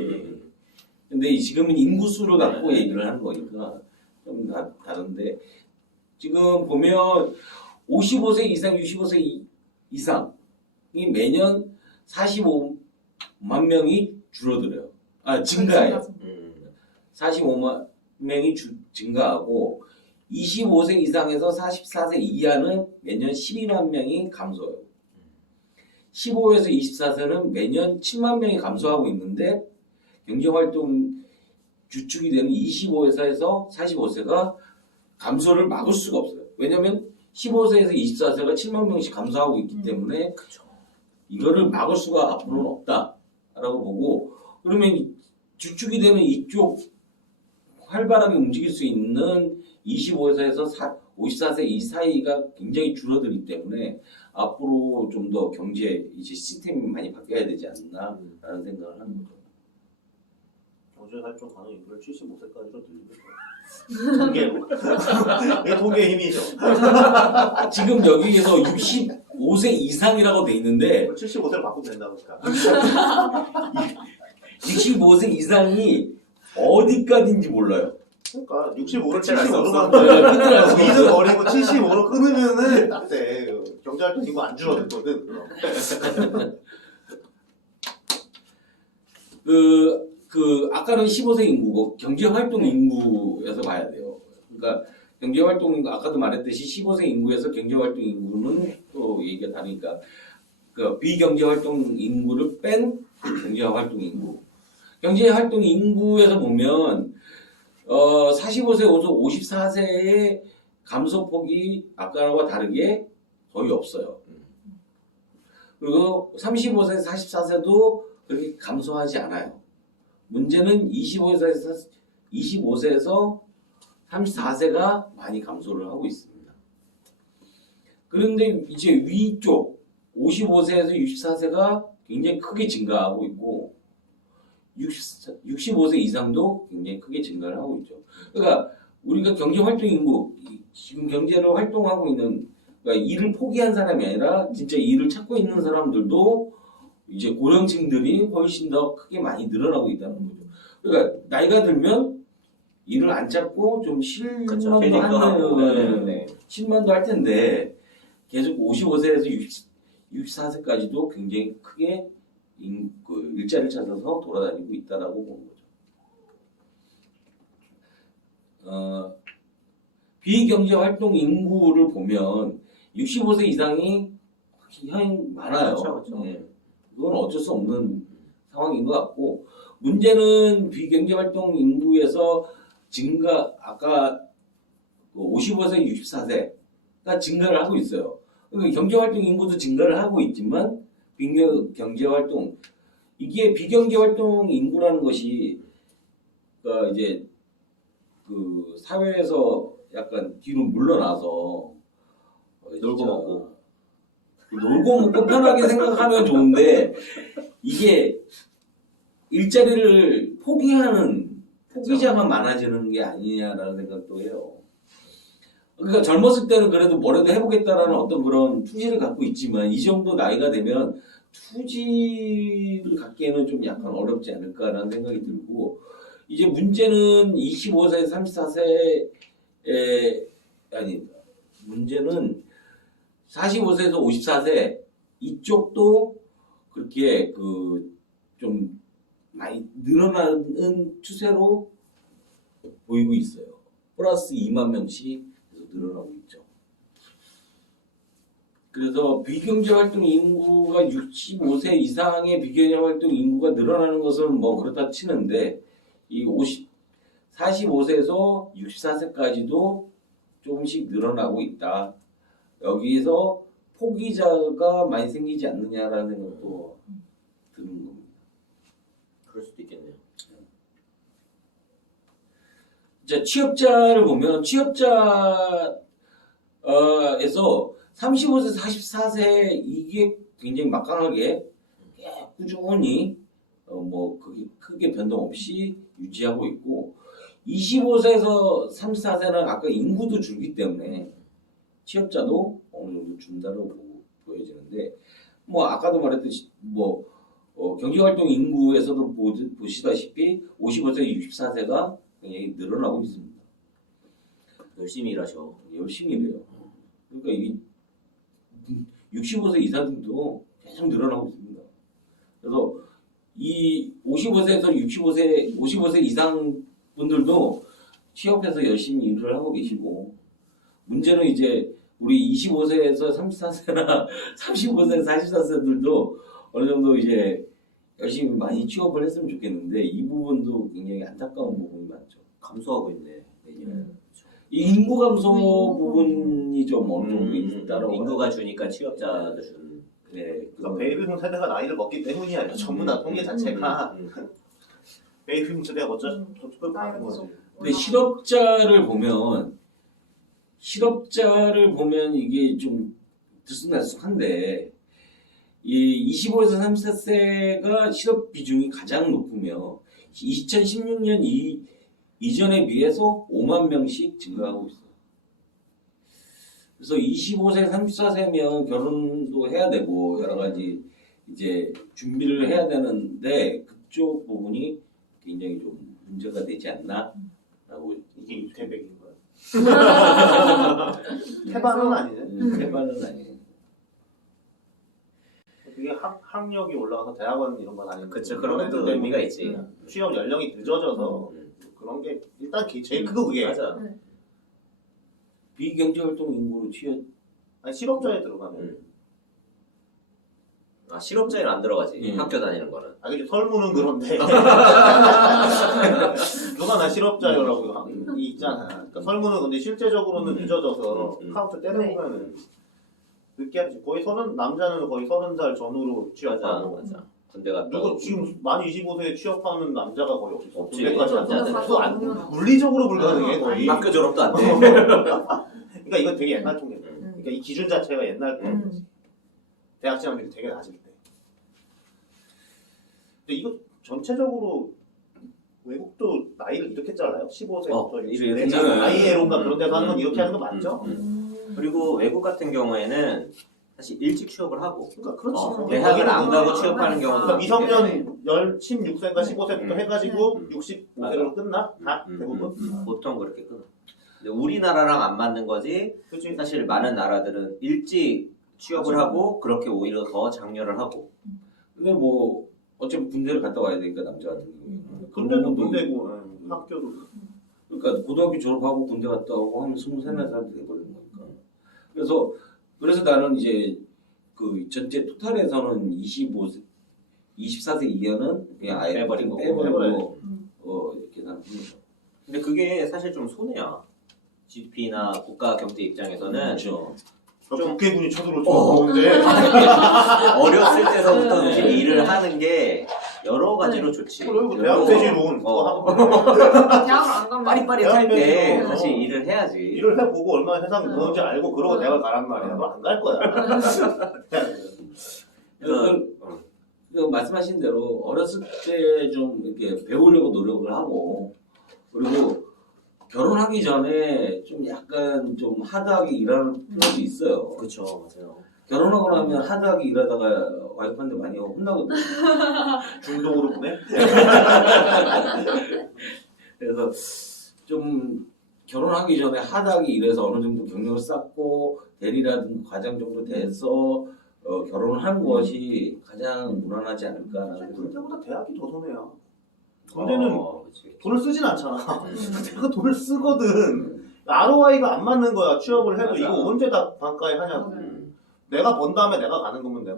근데 지금은 인구수를 갖고 네. 얘기를 하는 거니까 좀 다른데 지금 보면 55세 이상, 65세 이상이 매년 45만 명이 줄어들어요. 증가해요. 45만 명이 증가하고 25세 이상에서 44세 이하는 매년 12만 명이 감소해요. 15에서 24세는 매년 7만 명이 감소하고 있는데 경제활동 주축이 되는 25세에서 45세가 감소를 막을 수가 없어요. 왜냐하면 15세에서 24세가 7만 명씩 감소하고 있기 때문에 이거를 막을 수가 앞으로는 없다라고 보고 그러면 주축이 되는 이쪽 활발하게 움직일 수 있는 25세에서 54세 이 사이가 굉장히 줄어들기 때문에 앞으로 좀 더 경제 이제 시스템이 많이 바뀌어야 되지 않나라는 생각을 하는 거죠. 경제 활동 가능 인구를 75세까지로 늘리고 통계로. 이게 통계의 힘이죠. 지금 여기에서 65세 이상이라고 돼 있는데 75세로 바꾸면 된다고 할까? 65세 이상이 어디까지인지 몰라요. 그러니까 65를 끝을 알수 75로 없어. 가면 미드 버리고 75로 끊으면은 딱 돼. 경제활동 이거 안 줄어들거든. 그럼. 아까는 15세 인구고 경제활동 인구에서 봐야 돼요. 그러니까 경제활동 인구 아까도 말했듯이 15세 인구에서 경제활동 인구는 또 얘기가 다르니까 그 비경제활동 인구를 뺀 경제활동 인구. 경제활동 인구에서 보면 45세에서 54세의 감소폭이 아까와 다르게 거의 없어요. 그리고 35세, 44세도 그렇게 감소하지 않아요. 문제는 25세에서 34세가 많이 감소를 하고 있습니다. 그런데 이제 위쪽 55세에서 64세가 굉장히 크게 증가하고 있고 65세 이상도 굉장히 크게 증가를 하고 있죠. 그러니까 우리가 경제활동 인구, 지금 경제를 활동하고 있는 그러니까 일을 포기한 사람이 아니라 진짜 일을 찾고 있는 사람들도 이제 고령층들이 훨씬 더 크게 많이 늘어나고 있다는 거죠. 그러니까 나이가 들면 일을 안 찾고 좀 그렇죠. 쉴만도 할 텐데 계속 55세에서 64세까지도 굉장히 크게 일자리를 찾아서 돌아다니고 있다라고 보는 거죠. 비경제활동 인구를 보면 65세 이상이 굉장히 많아요. 그렇죠. 네. 그건 어쩔 수 없는 상황인 것 같고 문제는 비경제활동 인구에서 증가 아까 55세, 64세가 증가를 하고 있어요. 그러니까 경제활동 인구도 증가를 하고 있지만 경제활동 이게 비경제활동 인구라는 것이 그러니까 이제 그 사회에서 약간 뒤로 물러나서 놀고 먹고 편하게 생각하면 좋은데 이게 일자리를 포기자가 많아지는 게 아니냐라는 생각도 해요. 그러니까 젊었을 때는 그래도 뭐라도 해보겠다라는 어떤 그런 투지를 갖고 있지만 이 정도 나이가 되면 투지를 갖기에는 좀 약간 어렵지 않을까라는 생각이 들고 이제 문제는 25세, 34세에 문제는 45세에서 54세 이쪽도 그렇게 좀 많이 늘어나는 추세로 보이고 있어요. 플러스 2만 명씩 늘어나고 있죠. 그래서 비경제활동 인구가 65세 이상의 비경제활동 인구가 늘어나는 것은 뭐 그렇다 치는데 이 45세에서 64세까지도 조금씩 늘어나고 있다. 여기에서 포기자가 많이 생기지 않느냐라는 생각도 드는 겁니다. 그럴 수도 있겠네요. 자, 취업자를 보면 취업자에서 35세, 44세 이게 굉장히 막강하게 꾸준히 그게 크게 변동 없이 유지하고 있고 25세에서 34세는 아까 인구도 줄기 때문에 취업자도 어느 정도 준다고 보여지는데 아까도 말했듯이 경제활동 인구에서도 보시다시피 55세, 64세가 굉장히 늘어나고 있습니다. 열심히 일하셔. 열심히 일해요. 그러니까 이게 65세 이상도 계속 늘어나고 있습니다. 그래서 이 55세에서 55세 이상 분들도 취업해서 열심히 일을 하고 계시고 문제는 이제 우리 25세에서 34세나 35세, 44세들도 어느 정도 이제 열심히 많이 취업을 했으면 좋겠는데 이 부분도 굉장히 안타까운 부분이 많죠. 감소하고 있네. 내년. 이 인구 감소 부분이 좀 어느 정도 있다라고 인구가 주니까 취업자도 주는. 네, 그러니까 베이비붐 세대가 나이를 먹기 때문이 아니라 전부 다 통계 자체가 베이비붐 세대가 먼저 저쪽을 가는 거지. 근데 실업자를 보면 이게 좀 들쑥날쑥한데 이 25에서 34세가 실업 비중이 가장 높으며 2016년 이전에 비해서 5만 명씩 증가하고 있어요. 그래서 25세, 34세면 결혼도 해야 되고 여러 가지 이제 준비를 해야 되는데 그쪽 부분이 굉장히 좀 문제가 되지 않나 라고 이게 이태백인 거야. 태반은 아니네. 태반은 아니에요. 그게 학력이 올라가서 대학원 이런 거 다니는 그치, 거. 그런 것도 애들 의미가 때문에 있지. 취업 연령이 늦어져서 그런 게 일단 제일 크고 그게 맞아. 비경제활동 인구로 취업 아니, 실업자에 들어가면 아, 실업자에는 안 들어가지. 음. 학교 다니는 거는. 아 근데 설문은 그런데 누가 나 실업자요라고 있잖아. 그러니까 설문은 근데 실제적으로는 늦어져서 카운트 때려보면은 늦게 하지. 거의 남자는 거의 30살 전후로 맞아, 취업하고 맞아. 군대 갔다 누가 오고. 지금 만 25세에 취업하는 남자가 거의 없어. 없지. 군대까지 안 남자는 가는 가서 거 없는 물리적으로 불가능해 거의. 학교 졸업도 안 돼. 그러니까 이건 되게 옛날 통계야. 음. 그러니까 이 기준 자체가 옛날 거. 대학 진학률이 되게 낮을 때. 근데 이거 전체적으로 외국도 나이를 이렇게 잘라요? 15세부터 이렇게 잘라요. 아이에론가 그런 데서 하는 건 이렇게 하는 거 맞죠? 그리고 외국 같은 경우에는 사실 일찍 취업을 하고 그러니까 그렇지. 대학을 안 가고 아, 취업하는 경우도 그러니까 많기 미성년 때문에 16세인가 15세부터 해가지고 65세로 끝나? 다 대부분? 보통 그렇게 끊어. 근데 우리나라랑 안 맞는 거지. 그치? 사실 많은 나라들은 일찍 취업을 하고 그렇게 오히려 더 장려를 하고. 근데 뭐 어차피 군대를 갔다 와야 되니까 남자 같은 경우에는 군대도 군대고 학교도 그러니까 고등학교 졸업하고 군대 갔다 오고 하면 23살 돼버리는 거니까. 그래서 나는 이제 그 전체 토탈에서는 24세 이하는 그냥 아예 빼버리고. 이렇게 계산하는 거죠. 근데 그게 사실 좀 손해야. GDP나 국가 경제 입장에서는 그렇죠. 좀 국회군이 쳐들어올 줄 모르는데 어렸을 때서부터 사실 일을 하는 게 여러 가지로 좋지. 그리고 대학 퇴직은 그거 하고 대학을 안 가면 빠릿빠릿할 때 대학 사실 퇴직은 일을 해야지. 일을 해보고 얼마나 세상 무서운지 알고 그러고 대학을 가란 말이야. 너 안 갈 거야. 그 말씀하신 대로 어렸을 때 좀 이렇게 배우려고 노력을 하고 그리고 결혼하기 전에 좀 약간 좀 하드하게 일하는 필요도 있어요. 그렇죠, 맞아요. 결혼하고 나면 하드하게 일하다가 와이프한테 많이 혼나거든요. 중동으로 보내? 그래서 좀 결혼하기 전에 하드하게 일해서 어느 정도 경력을 쌓고 대리라든가 과장 정도 돼서 결혼을 하는 것이 가장 무난하지 않을까. 군대보다 대학이 더 손해야. 군대는 그치. 돈을 쓰진 않잖아. 대학은 돈을 쓰거든. ROI가 안 맞는 거야. 취업을 해도 맞아. 이거 언제 다 반가에 하냐고. 내가 번 다음에 내가 가는 거면 내가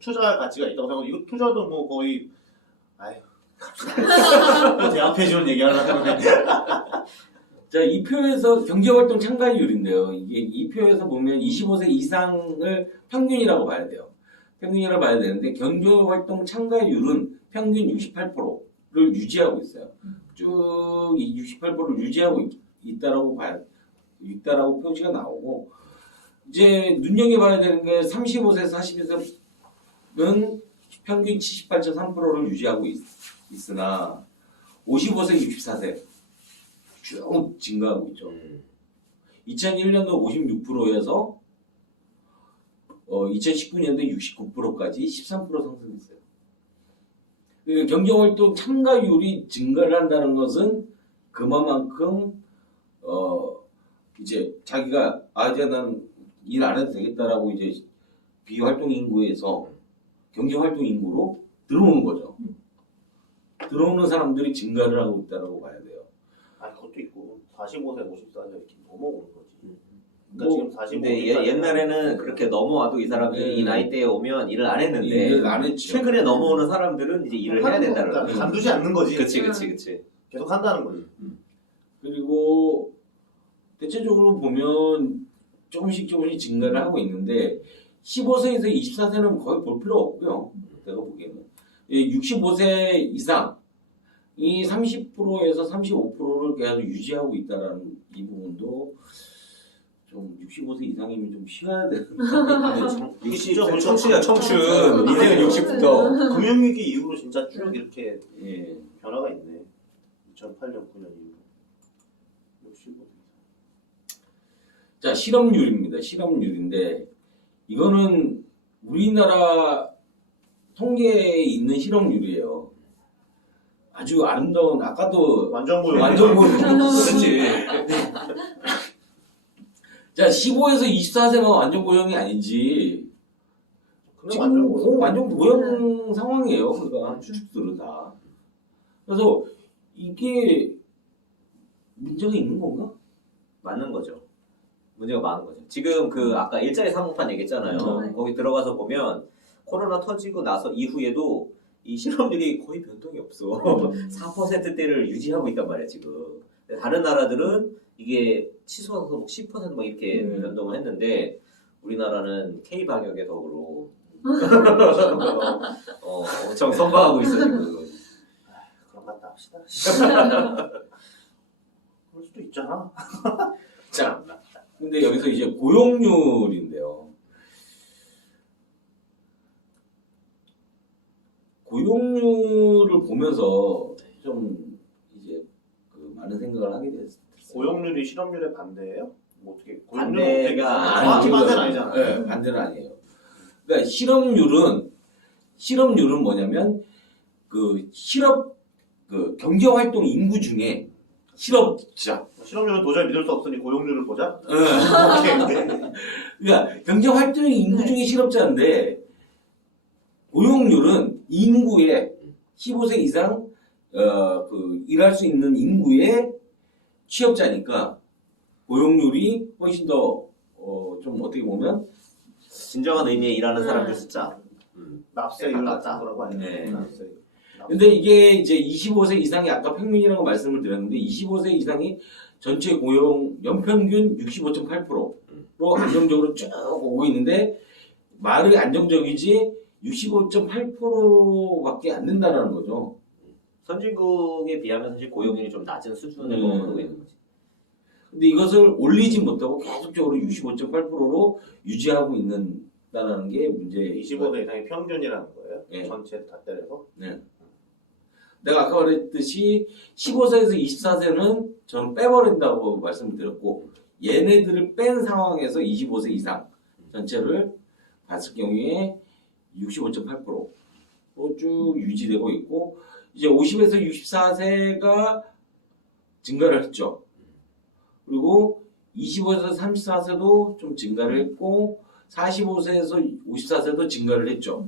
투자할 가치가 있다고 생각하고 이거 투자도 뭐 거의 아휴 또 대학 폐지원 얘기하려고 하는데 자, 이 표에서 경제활동 참가율인데요. 이게 이 표에서 보면 25세 이상을 평균이라고 봐야 돼요. 평균이라고 봐야 되는데 경제활동 참가율은 평균 68%를 유지하고 있어요. 쭉 이 68%를 유지하고 있다라고 표시가 나오고 이제 눈여겨봐야 되는 게 35세에서 40세는 평균 78.3%를 유지하고 있으나 55세, 64세 쭉 증가하고 있죠. 2001년도 56%에서 2019년도 69%까지 13% 상승했어요. 그러니까 경제활동 참가율이 증가를 한다는 것은 그만큼 이제 자기가 이제 난 일 안 해도 되겠다라고 이제 비활동 인구에서 경제활동 인구로 들어오는 거죠. 들어오는 사람들이 증가를 하고 있다라고 봐야 돼요. 아 그것도 있고 45세 54세 이렇게 넘어오는 거지. 그러니까 뭐, 지금 45세 근데 옛날에는 그렇게 넘어와도 이 사람들이 이 나이대에 오면 일을 안 했는데 일을 안 했죠. 최근에 넘어오는 사람들은 이제 일을 해야 된다는 거니까 거지. 간두지 않는 거지. 그치. 계속 한다는 거지. 그리고 대체적으로 보면 조금씩 증가를 하고 있는데 15세에서 24세는 거의 볼 필요 없고요. 내가 보기에는 65세 이상이 30%에서 35%를 계속 유지하고 있다라는 이 부분도 좀 65세 이상이면 좀 쉬어야 되는. 60점 청춘이야 청춘. 이제는 60부터. 금융위기 이후로 진짜 쭉 이렇게 예. 변화가 있네. 2008년 9년 이후. 65. 자, 실업률입니다. 실업률인데 이거는 우리나라 통계에 있는 실업률이에요. 아주 아름다운 아까도 완전 고용. 완전 고용 그렇지. 자 15에서 24세만 완전 고용이 아니지. 그냥 지금 완전 고용. 완전 고용 상황이에요. 그러니까 주축들은 다. 그래서 이게 문제가 있는 건가? 맞는 거죠. 문제가 많은 거죠. 지금 그 아까 일자리 사모판 얘기했잖아요. 네. 거기 들어가서 보면 코로나 터지고 나서 이후에도 이 실업률이 거의 변동이 없어. 4%대를 유지하고 있단 말이야 지금. 근데 다른 나라들은 이게 치솟아서 10%막 이렇게 변동을 했는데 우리나라는 K 방역에 더불어 엄청 선방하고 있어 지금. 그럼 갔다 합시다. 그럴 수도 있잖아. 자, 근데 여기서 이제 고용률인데요. 고용률을 보면서 좀 이제 그 많은 생각을 하게 됐어요. 고용률이 실업률의 반대예요? 뭐 어떻게 반대가 정확히 아니고요. 반대는 아니잖아요. 네, 반대는 아니에요. 그러니까 실업률은 뭐냐면 그 경제 활동 인구 중에 실업자. 실업률은 도저히 믿을 수 없으니 고용률을 보자. 네. 오케이. 그러니까 경제 활동 인구 중에 실업자인데 고용률은 인구의 15세 이상 일할 수 있는 인구의 취업자니까 고용률이 훨씬 더 좀 어떻게 보면 진정한 의미의 일하는 사람들 숫자. 납세율 가깝다. 같은 거라고 하죠. 네. 납세율. 근데 이게 이제 25세 이상이 아까 평균이라고 말씀을 드렸는데 25세 이상이 전체 고용 연평균 65.8%로 안정적으로 쭉 오고 있는데 말이 안정적이지 65.8%밖에 안 된다는 거죠. 선진국에 비하면 사실 고용률이 좀 낮은 수준을 머무르고 있는 거지. 근데 이것을 올리지 못하고 계속적으로 65.8%로 유지하고 있는다는 게 문제. 25세 이상이 평균이라는 거예요? 네. 전체 다 때려서? 내가 아까 말했듯이 15세에서 24세는 저는 빼버린다고 말씀을 드렸고 얘네들을 뺀 상황에서 25세 이상 전체를 봤을 경우에 65.8%로 쭉 유지되고 있고 이제 50에서 64세가 증가를 했죠. 그리고 25에서 34세도 좀 증가를 했고 45세에서 54세도 증가를 했죠.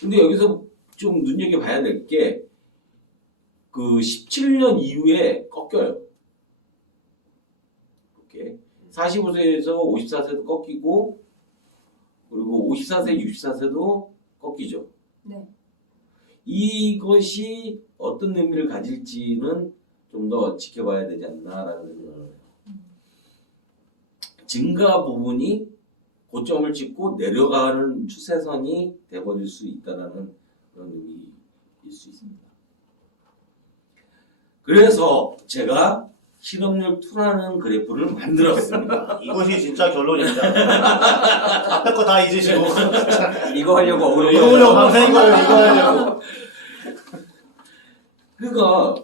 근데 여기서 좀 눈여겨봐야 될 게 그 17년 이후에 꺾여요. 이렇게 45세에서 54세도 꺾이고 그리고 54세, 64세도 꺾이죠. 네. 이것이 어떤 의미를 가질지는 좀 더 지켜봐야 되지 않나라는 생각을 해요. 증가 부분이 고점을 찍고 내려가는 추세선이 돼버릴 수 있다는 그런 의미일 수 있습니다. 그래서 제가 실업률 투라는 그래프를 만들었습니다. 이것이 진짜 결론입니다. 앞에 거 다 잊으시고. 이거 하려고 어그로 이거 보려고 밤새는 거예요, 이거 하려고. 그러니까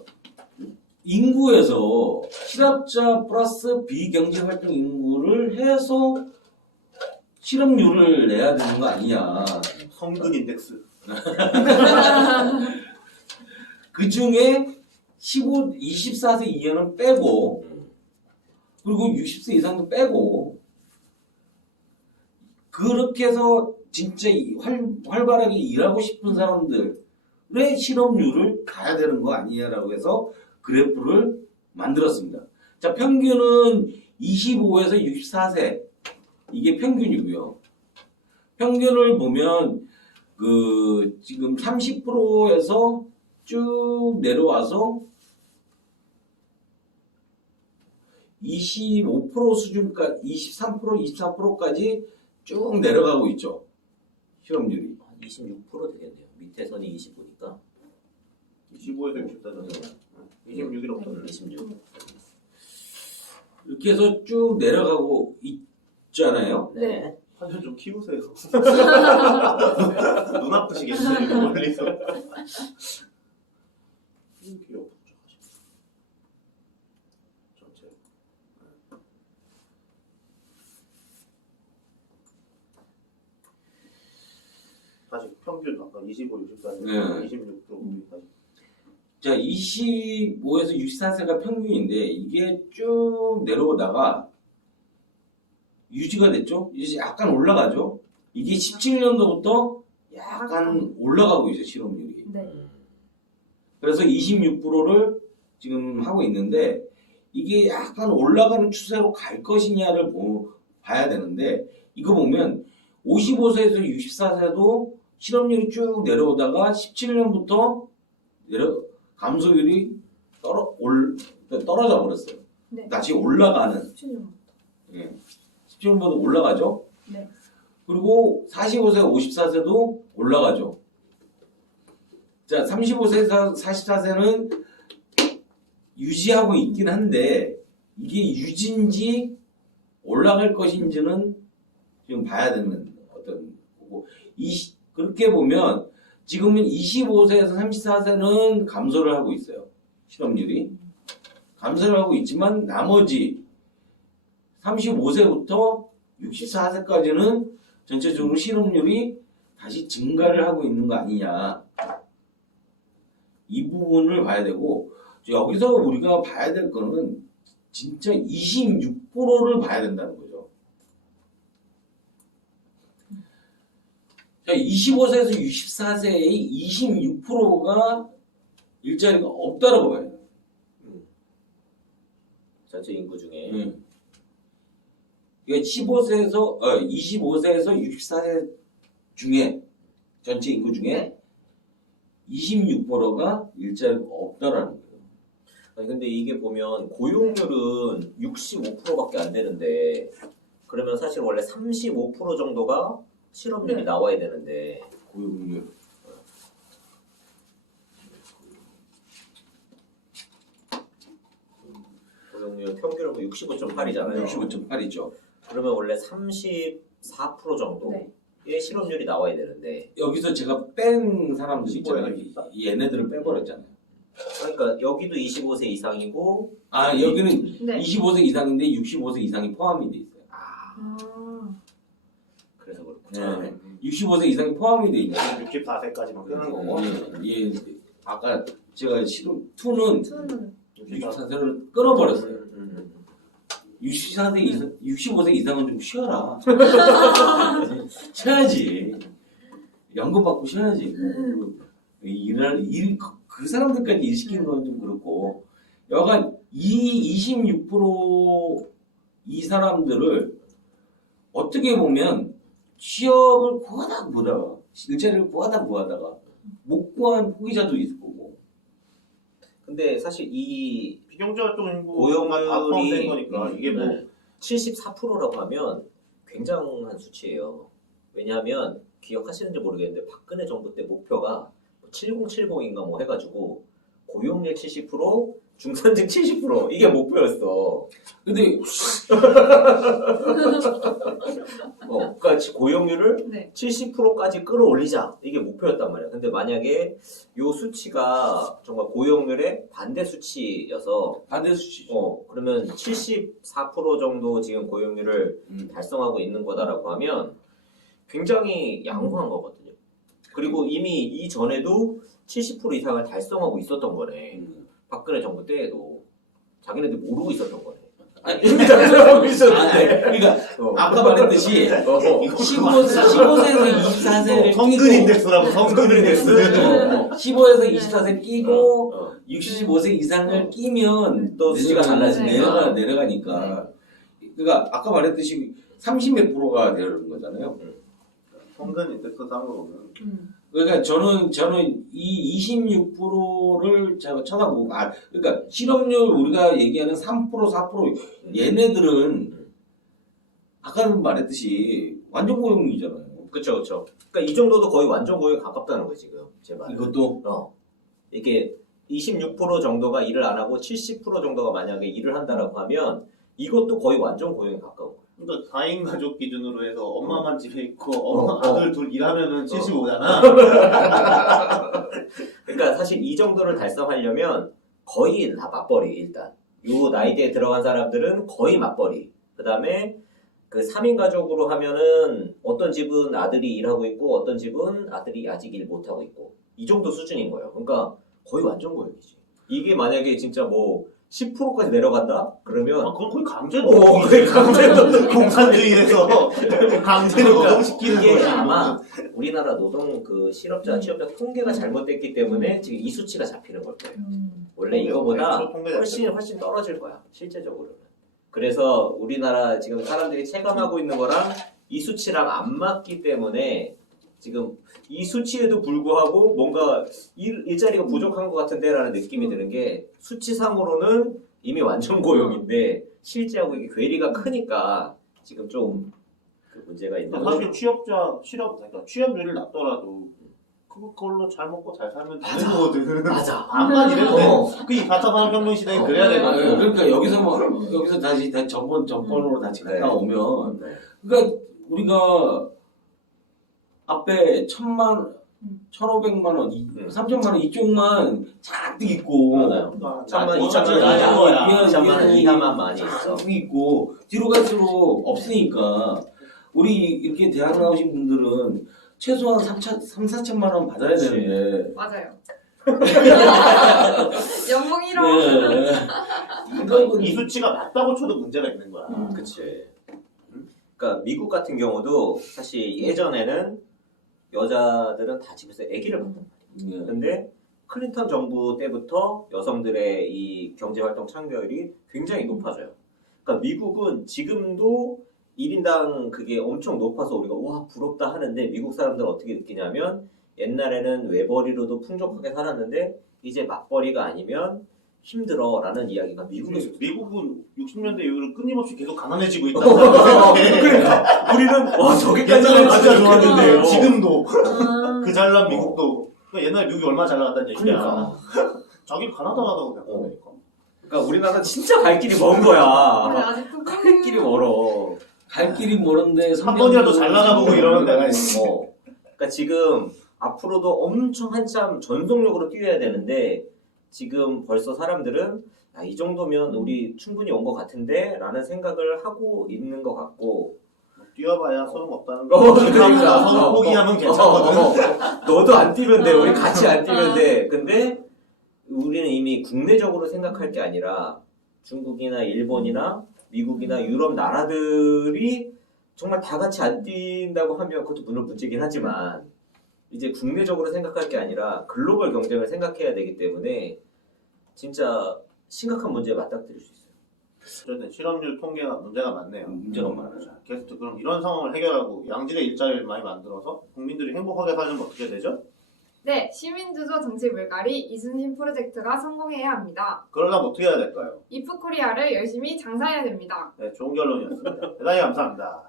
인구에서 실업자 플러스 비경제활동 인구를 해서 실업률을 내야 되는 거 아니냐. 성근 인덱스. 그 중에 24세 이하는 빼고 그리고 60세 이상도 빼고 그렇게 해서 진짜 활발하게 일하고 싶은 사람들의 실업률을 가야 되는 거 아니냐라고 해서 그래프를 만들었습니다. 자, 평균은 25에서 64세 이게 평균이고요. 평균을 보면 그 지금 30%에서 쭉 내려와서 25% 수준까지 23%, 24%까지 쭉 내려가고 있죠. 실업률이. 26% 되겠네요. 밑에 선이 25니까 25에서 64잖아요. 26일 없었네. 26. 이렇게 해서 쭉 내려가고 있잖아요. 네. 한편 좀 키우세요. 눈 아프시겠어요, 이거 멀리서. 귀여워. 전체. 다시 평균 아까 25, 64, 네. 26도 다시. 자, 25에서 64세가 평균인데 이게 쭉 내려오다가 유지가 됐죠? 이제 약간 올라가죠? 이게 17년도부터 약간 올라가고 있어요, 실업률이. 네. 그래서 26%를 지금 하고 있는데 이게 약간 올라가는 추세로 갈 것이냐를 봐야 되는데 이거 보면 55세에서 64세도 실업률이 쭉 내려오다가 17년부터 감소율이 떨어져 버렸어요. 네. 다시 올라가는 17년. 17년보다 올라가죠. 네. 그리고 45세, 54세도 올라가죠. 자, 35세에서 44세는 유지하고 있긴 한데 이게 유지인지 올라갈 것인지는 지금 봐야 되는 어떤 거고 그렇게 보면 지금은 25세에서 34세는 감소를 하고 있어요. 실업률이. 감소를 하고 있지만 나머지 35세부터 64세까지는 전체적으로 실업률이 다시 증가를 하고 있는 거 아니냐. 이 부분을 봐야 되고 여기서 우리가 봐야 될 거는 진짜 26%를 봐야 된다는 거죠. 자, 25세에서 64세의 26%가 일자리가 없다라고 봐요. 전체 인구 중에. 그러니까 25세에서 64세 중에 전체 인구 중에 26%가 일자리가 없다라는 거예요. 아니 근데 이게 보면 고용률은 65%밖에 안 되는데 그러면 사실 원래 35% 정도가 실업률이 네. 나와야 되는데 고용률. 고용률 평균은 65.8이잖아요. 65.8이죠. 그러면 원래 34% 정도의 실업률이 나와야 되는데 여기서 제가 뺀 사람들 있잖아요. 얘네들을 빼버렸잖아요. 그러니까 여기도 25세 이상이고 아, 여기는 네. 25세 이상인데 65세 이상이 포함이 돼 있어요. 아. 그래서 그렇구나. 네. 65세 이상이 포함이 돼 있죠. 64세까지만 끄는 거고. 예, 아까 제가 실업 2는 저는 64세를 끊어버렸어요. 64세 이상, 65세 이상은 좀 쉬어라. 쉬어야지. 연금 받고 쉬어야지. 그 사람들까지 일 시키는 건 좀 그렇고. 여간 이 26% 이 사람들을 어떻게 보면 취업을 구하다 보다가 일자리를 구하다가 못 구한 포기자도 있을 거고. 근데 사실 이 비경제활동 인구 고용률이 다 포함된 거니까 이게 뭐 74%라고 하면 굉장한 수치예요. 왜냐하면 기억하시는지 모르겠는데 박근혜 정부 때 목표가 7070인가 뭐 해가지고 고용률 70%, 중산층 70% 이게 목표였어. 근데 그러니까 고용률을 네. 70%까지 끌어올리자 이게 목표였단 말이야. 근데 만약에 요 수치가 정말 고용률의 반대 수치여서 반대 수치죠. 그러면 74% 정도 지금 고용률을 달성하고 있는 거다라고 하면 굉장히 양호한 거거든요. 그리고 이미 이전에도 70% 이상을 달성하고 있었던 거네. 박근혜 정부 때에도 자기네들 모르고 있었던 거네. 아니, 달성하고 있었는데. 그러니까 아까 말했듯이 15세에서 24세를 성근 인덱스라고 성근 인덱스. 15에서 24세 끼고 65세 이상을 끼면 또 수치가 달라지니까. 내려가니까. 그러니까 아까 말했듯이 30몇 프로가 되는 거잖아요. 성근 인덱스 상으로는. 그러니까 저는 이 26%를 제가 쳐다보고 그러니까 실업률 우리가 얘기하는 3% 4% 얘네들은 아까는 말했듯이 완전 고용이잖아요. 그쵸. 그러니까 이 정도도 거의 완전 고용에 가깝다는 거지 지금 제 말. 이것도 이게 26% 정도가 일을 안 하고 70% 정도가 만약에 일을 한다라고 하면 이것도 거의 완전 고용에 가까운 거야. 그러니까 4인 가족 기준으로 해서 엄마만 집에 있고 아들 둘 일하면은 75잖아. 그러니까 사실 이 정도를 달성하려면 거의 다 맞벌이 일단. 요 나이대에 들어간 사람들은 거의 맞벌이. 그 다음에 그 3인 가족으로 하면은 어떤 집은 아들이 일하고 있고 어떤 집은 아들이 아직 일 못하고 있고 이 정도 수준인 거예요. 그러니까 거의 완전 고용이지. 이게 만약에 진짜 뭐 10%까지 내려간다? 그러면 그건 거의 강제 거의 강제노동. 공산주의에서 강제로 노동시키는 이게 거지. 아마 우리나라 노동 그 실업자 취업자 통계가 잘못됐기 때문에 지금 이 수치가 잡히는 걸 거예요. 원래 이거보다 훨씬 떨어질 거야 실제적으로는. 그래서 우리나라 지금 사람들이 체감하고 있는 거랑 이 수치랑 안 맞기 때문에 지금 이 수치에도 불구하고 뭔가 일자리가 부족한 것 같은데라는 느낌이 드는 게 수치상으로는 이미 완전 고용인데 실제하고 이게 괴리가 크니까 지금 좀 그 문제가 있는 사실 거죠. 그러니까 취업률이 낮더라도 그걸로 잘 먹고 잘 살면 되는 거거든. 맞아. 암만 이래도 돼. 그 4차 산업혁명 시대에 그래야 되거든. 그러니까 여기서 다시 정권으로 다시 갔다 오면 네. 그러니까 우리가 앞에 1,500만 원, 3,000만 원 이쪽만 잔뜩 있고 맞아요. 1,000만, 2,000만 낮은 거야. 2,000만 원 이하만 많이 있어. 잔뜩 있고 뒤로 갈수록 없으니까 우리 이렇게 대학 나오신 분들은 최소한 3,4천만 원 받아야 그치. 되는데 맞아요. 연봉 1억. 이건 이 수치가 맞다고 쳐도 문제가 있는 거야. 그치. 그러니까 미국 같은 경우도 사실 예전에는 여자들은 다 집에서 아기를 봤단 말이야. 근데 클린턴 정부 때부터 여성들의 이 경제활동 참여율이 굉장히 높아져요. 그러니까 미국은 지금도 1인당 그게 엄청 높아서 우리가 와 부럽다 하는데 미국 사람들은 어떻게 느끼냐면 옛날에는 외벌이로도 풍족하게 살았는데 이제 맞벌이가 아니면 힘들어라는 이야기가 미국에서 미국은 60년대 이후로 끊임없이 계속 가난해지고 있다. 그러니까 우리는 와 저기까지는 진짜 좋았는데 어. 지금도 아. 그 잘난 미국도 그러니까 옛날 미국이 얼마나 잘 나갔다는 얘기야. 그러니까. 자기 가난하다고 생각하니까. 그러니까 우리나라는 진짜 갈 길이 먼 거야. 근데 아직도 갈 길이 멀어. 갈 길이 멀은데 한 번이라도 잘 나가보고 이러면 내가 그러니까 지금 앞으로도 엄청 한참 전속력으로 뛰어야 되는데 지금 벌써 사람들은 야, 이 정도면 우리 충분히 온 것 같은데 라는 생각을 하고 있는 것 같고 뛰어봐야 소용없다는 어, 거. 그러니까. 서로 포기하면 괜찮거든. 너도 안 뛰면 돼. 우리 같이 안 뛰면 돼. 근데 우리는 이미 국내적으로 생각할 게 아니라 중국이나 일본이나 미국이나 유럽 나라들이 정말 다 같이 안 뛴다고 하면 그것도 물론 문제긴 하지만 이제 국내적으로 생각할 게 아니라 글로벌 경쟁을 생각해야 되기 때문에 진짜 심각한 문제에 맞닥뜨릴 수 있어요. 어쨌든 실업률 통계가 문제가 많네요. 문제가 많아요. 자, 게스트 그럼 이런 상황을 해결하고 양질의 일자리를 많이 만들어서 국민들이 행복하게 살려면 어떻게 되죠? 네, 시민주도 정치 물갈이 이순신 프로젝트가 성공해야 합니다. 그러려면 어떻게 해야 될까요? 이프코리아를 열심히 장사해야 됩니다. 네, 좋은 결론이었습니다. 대단히 감사합니다.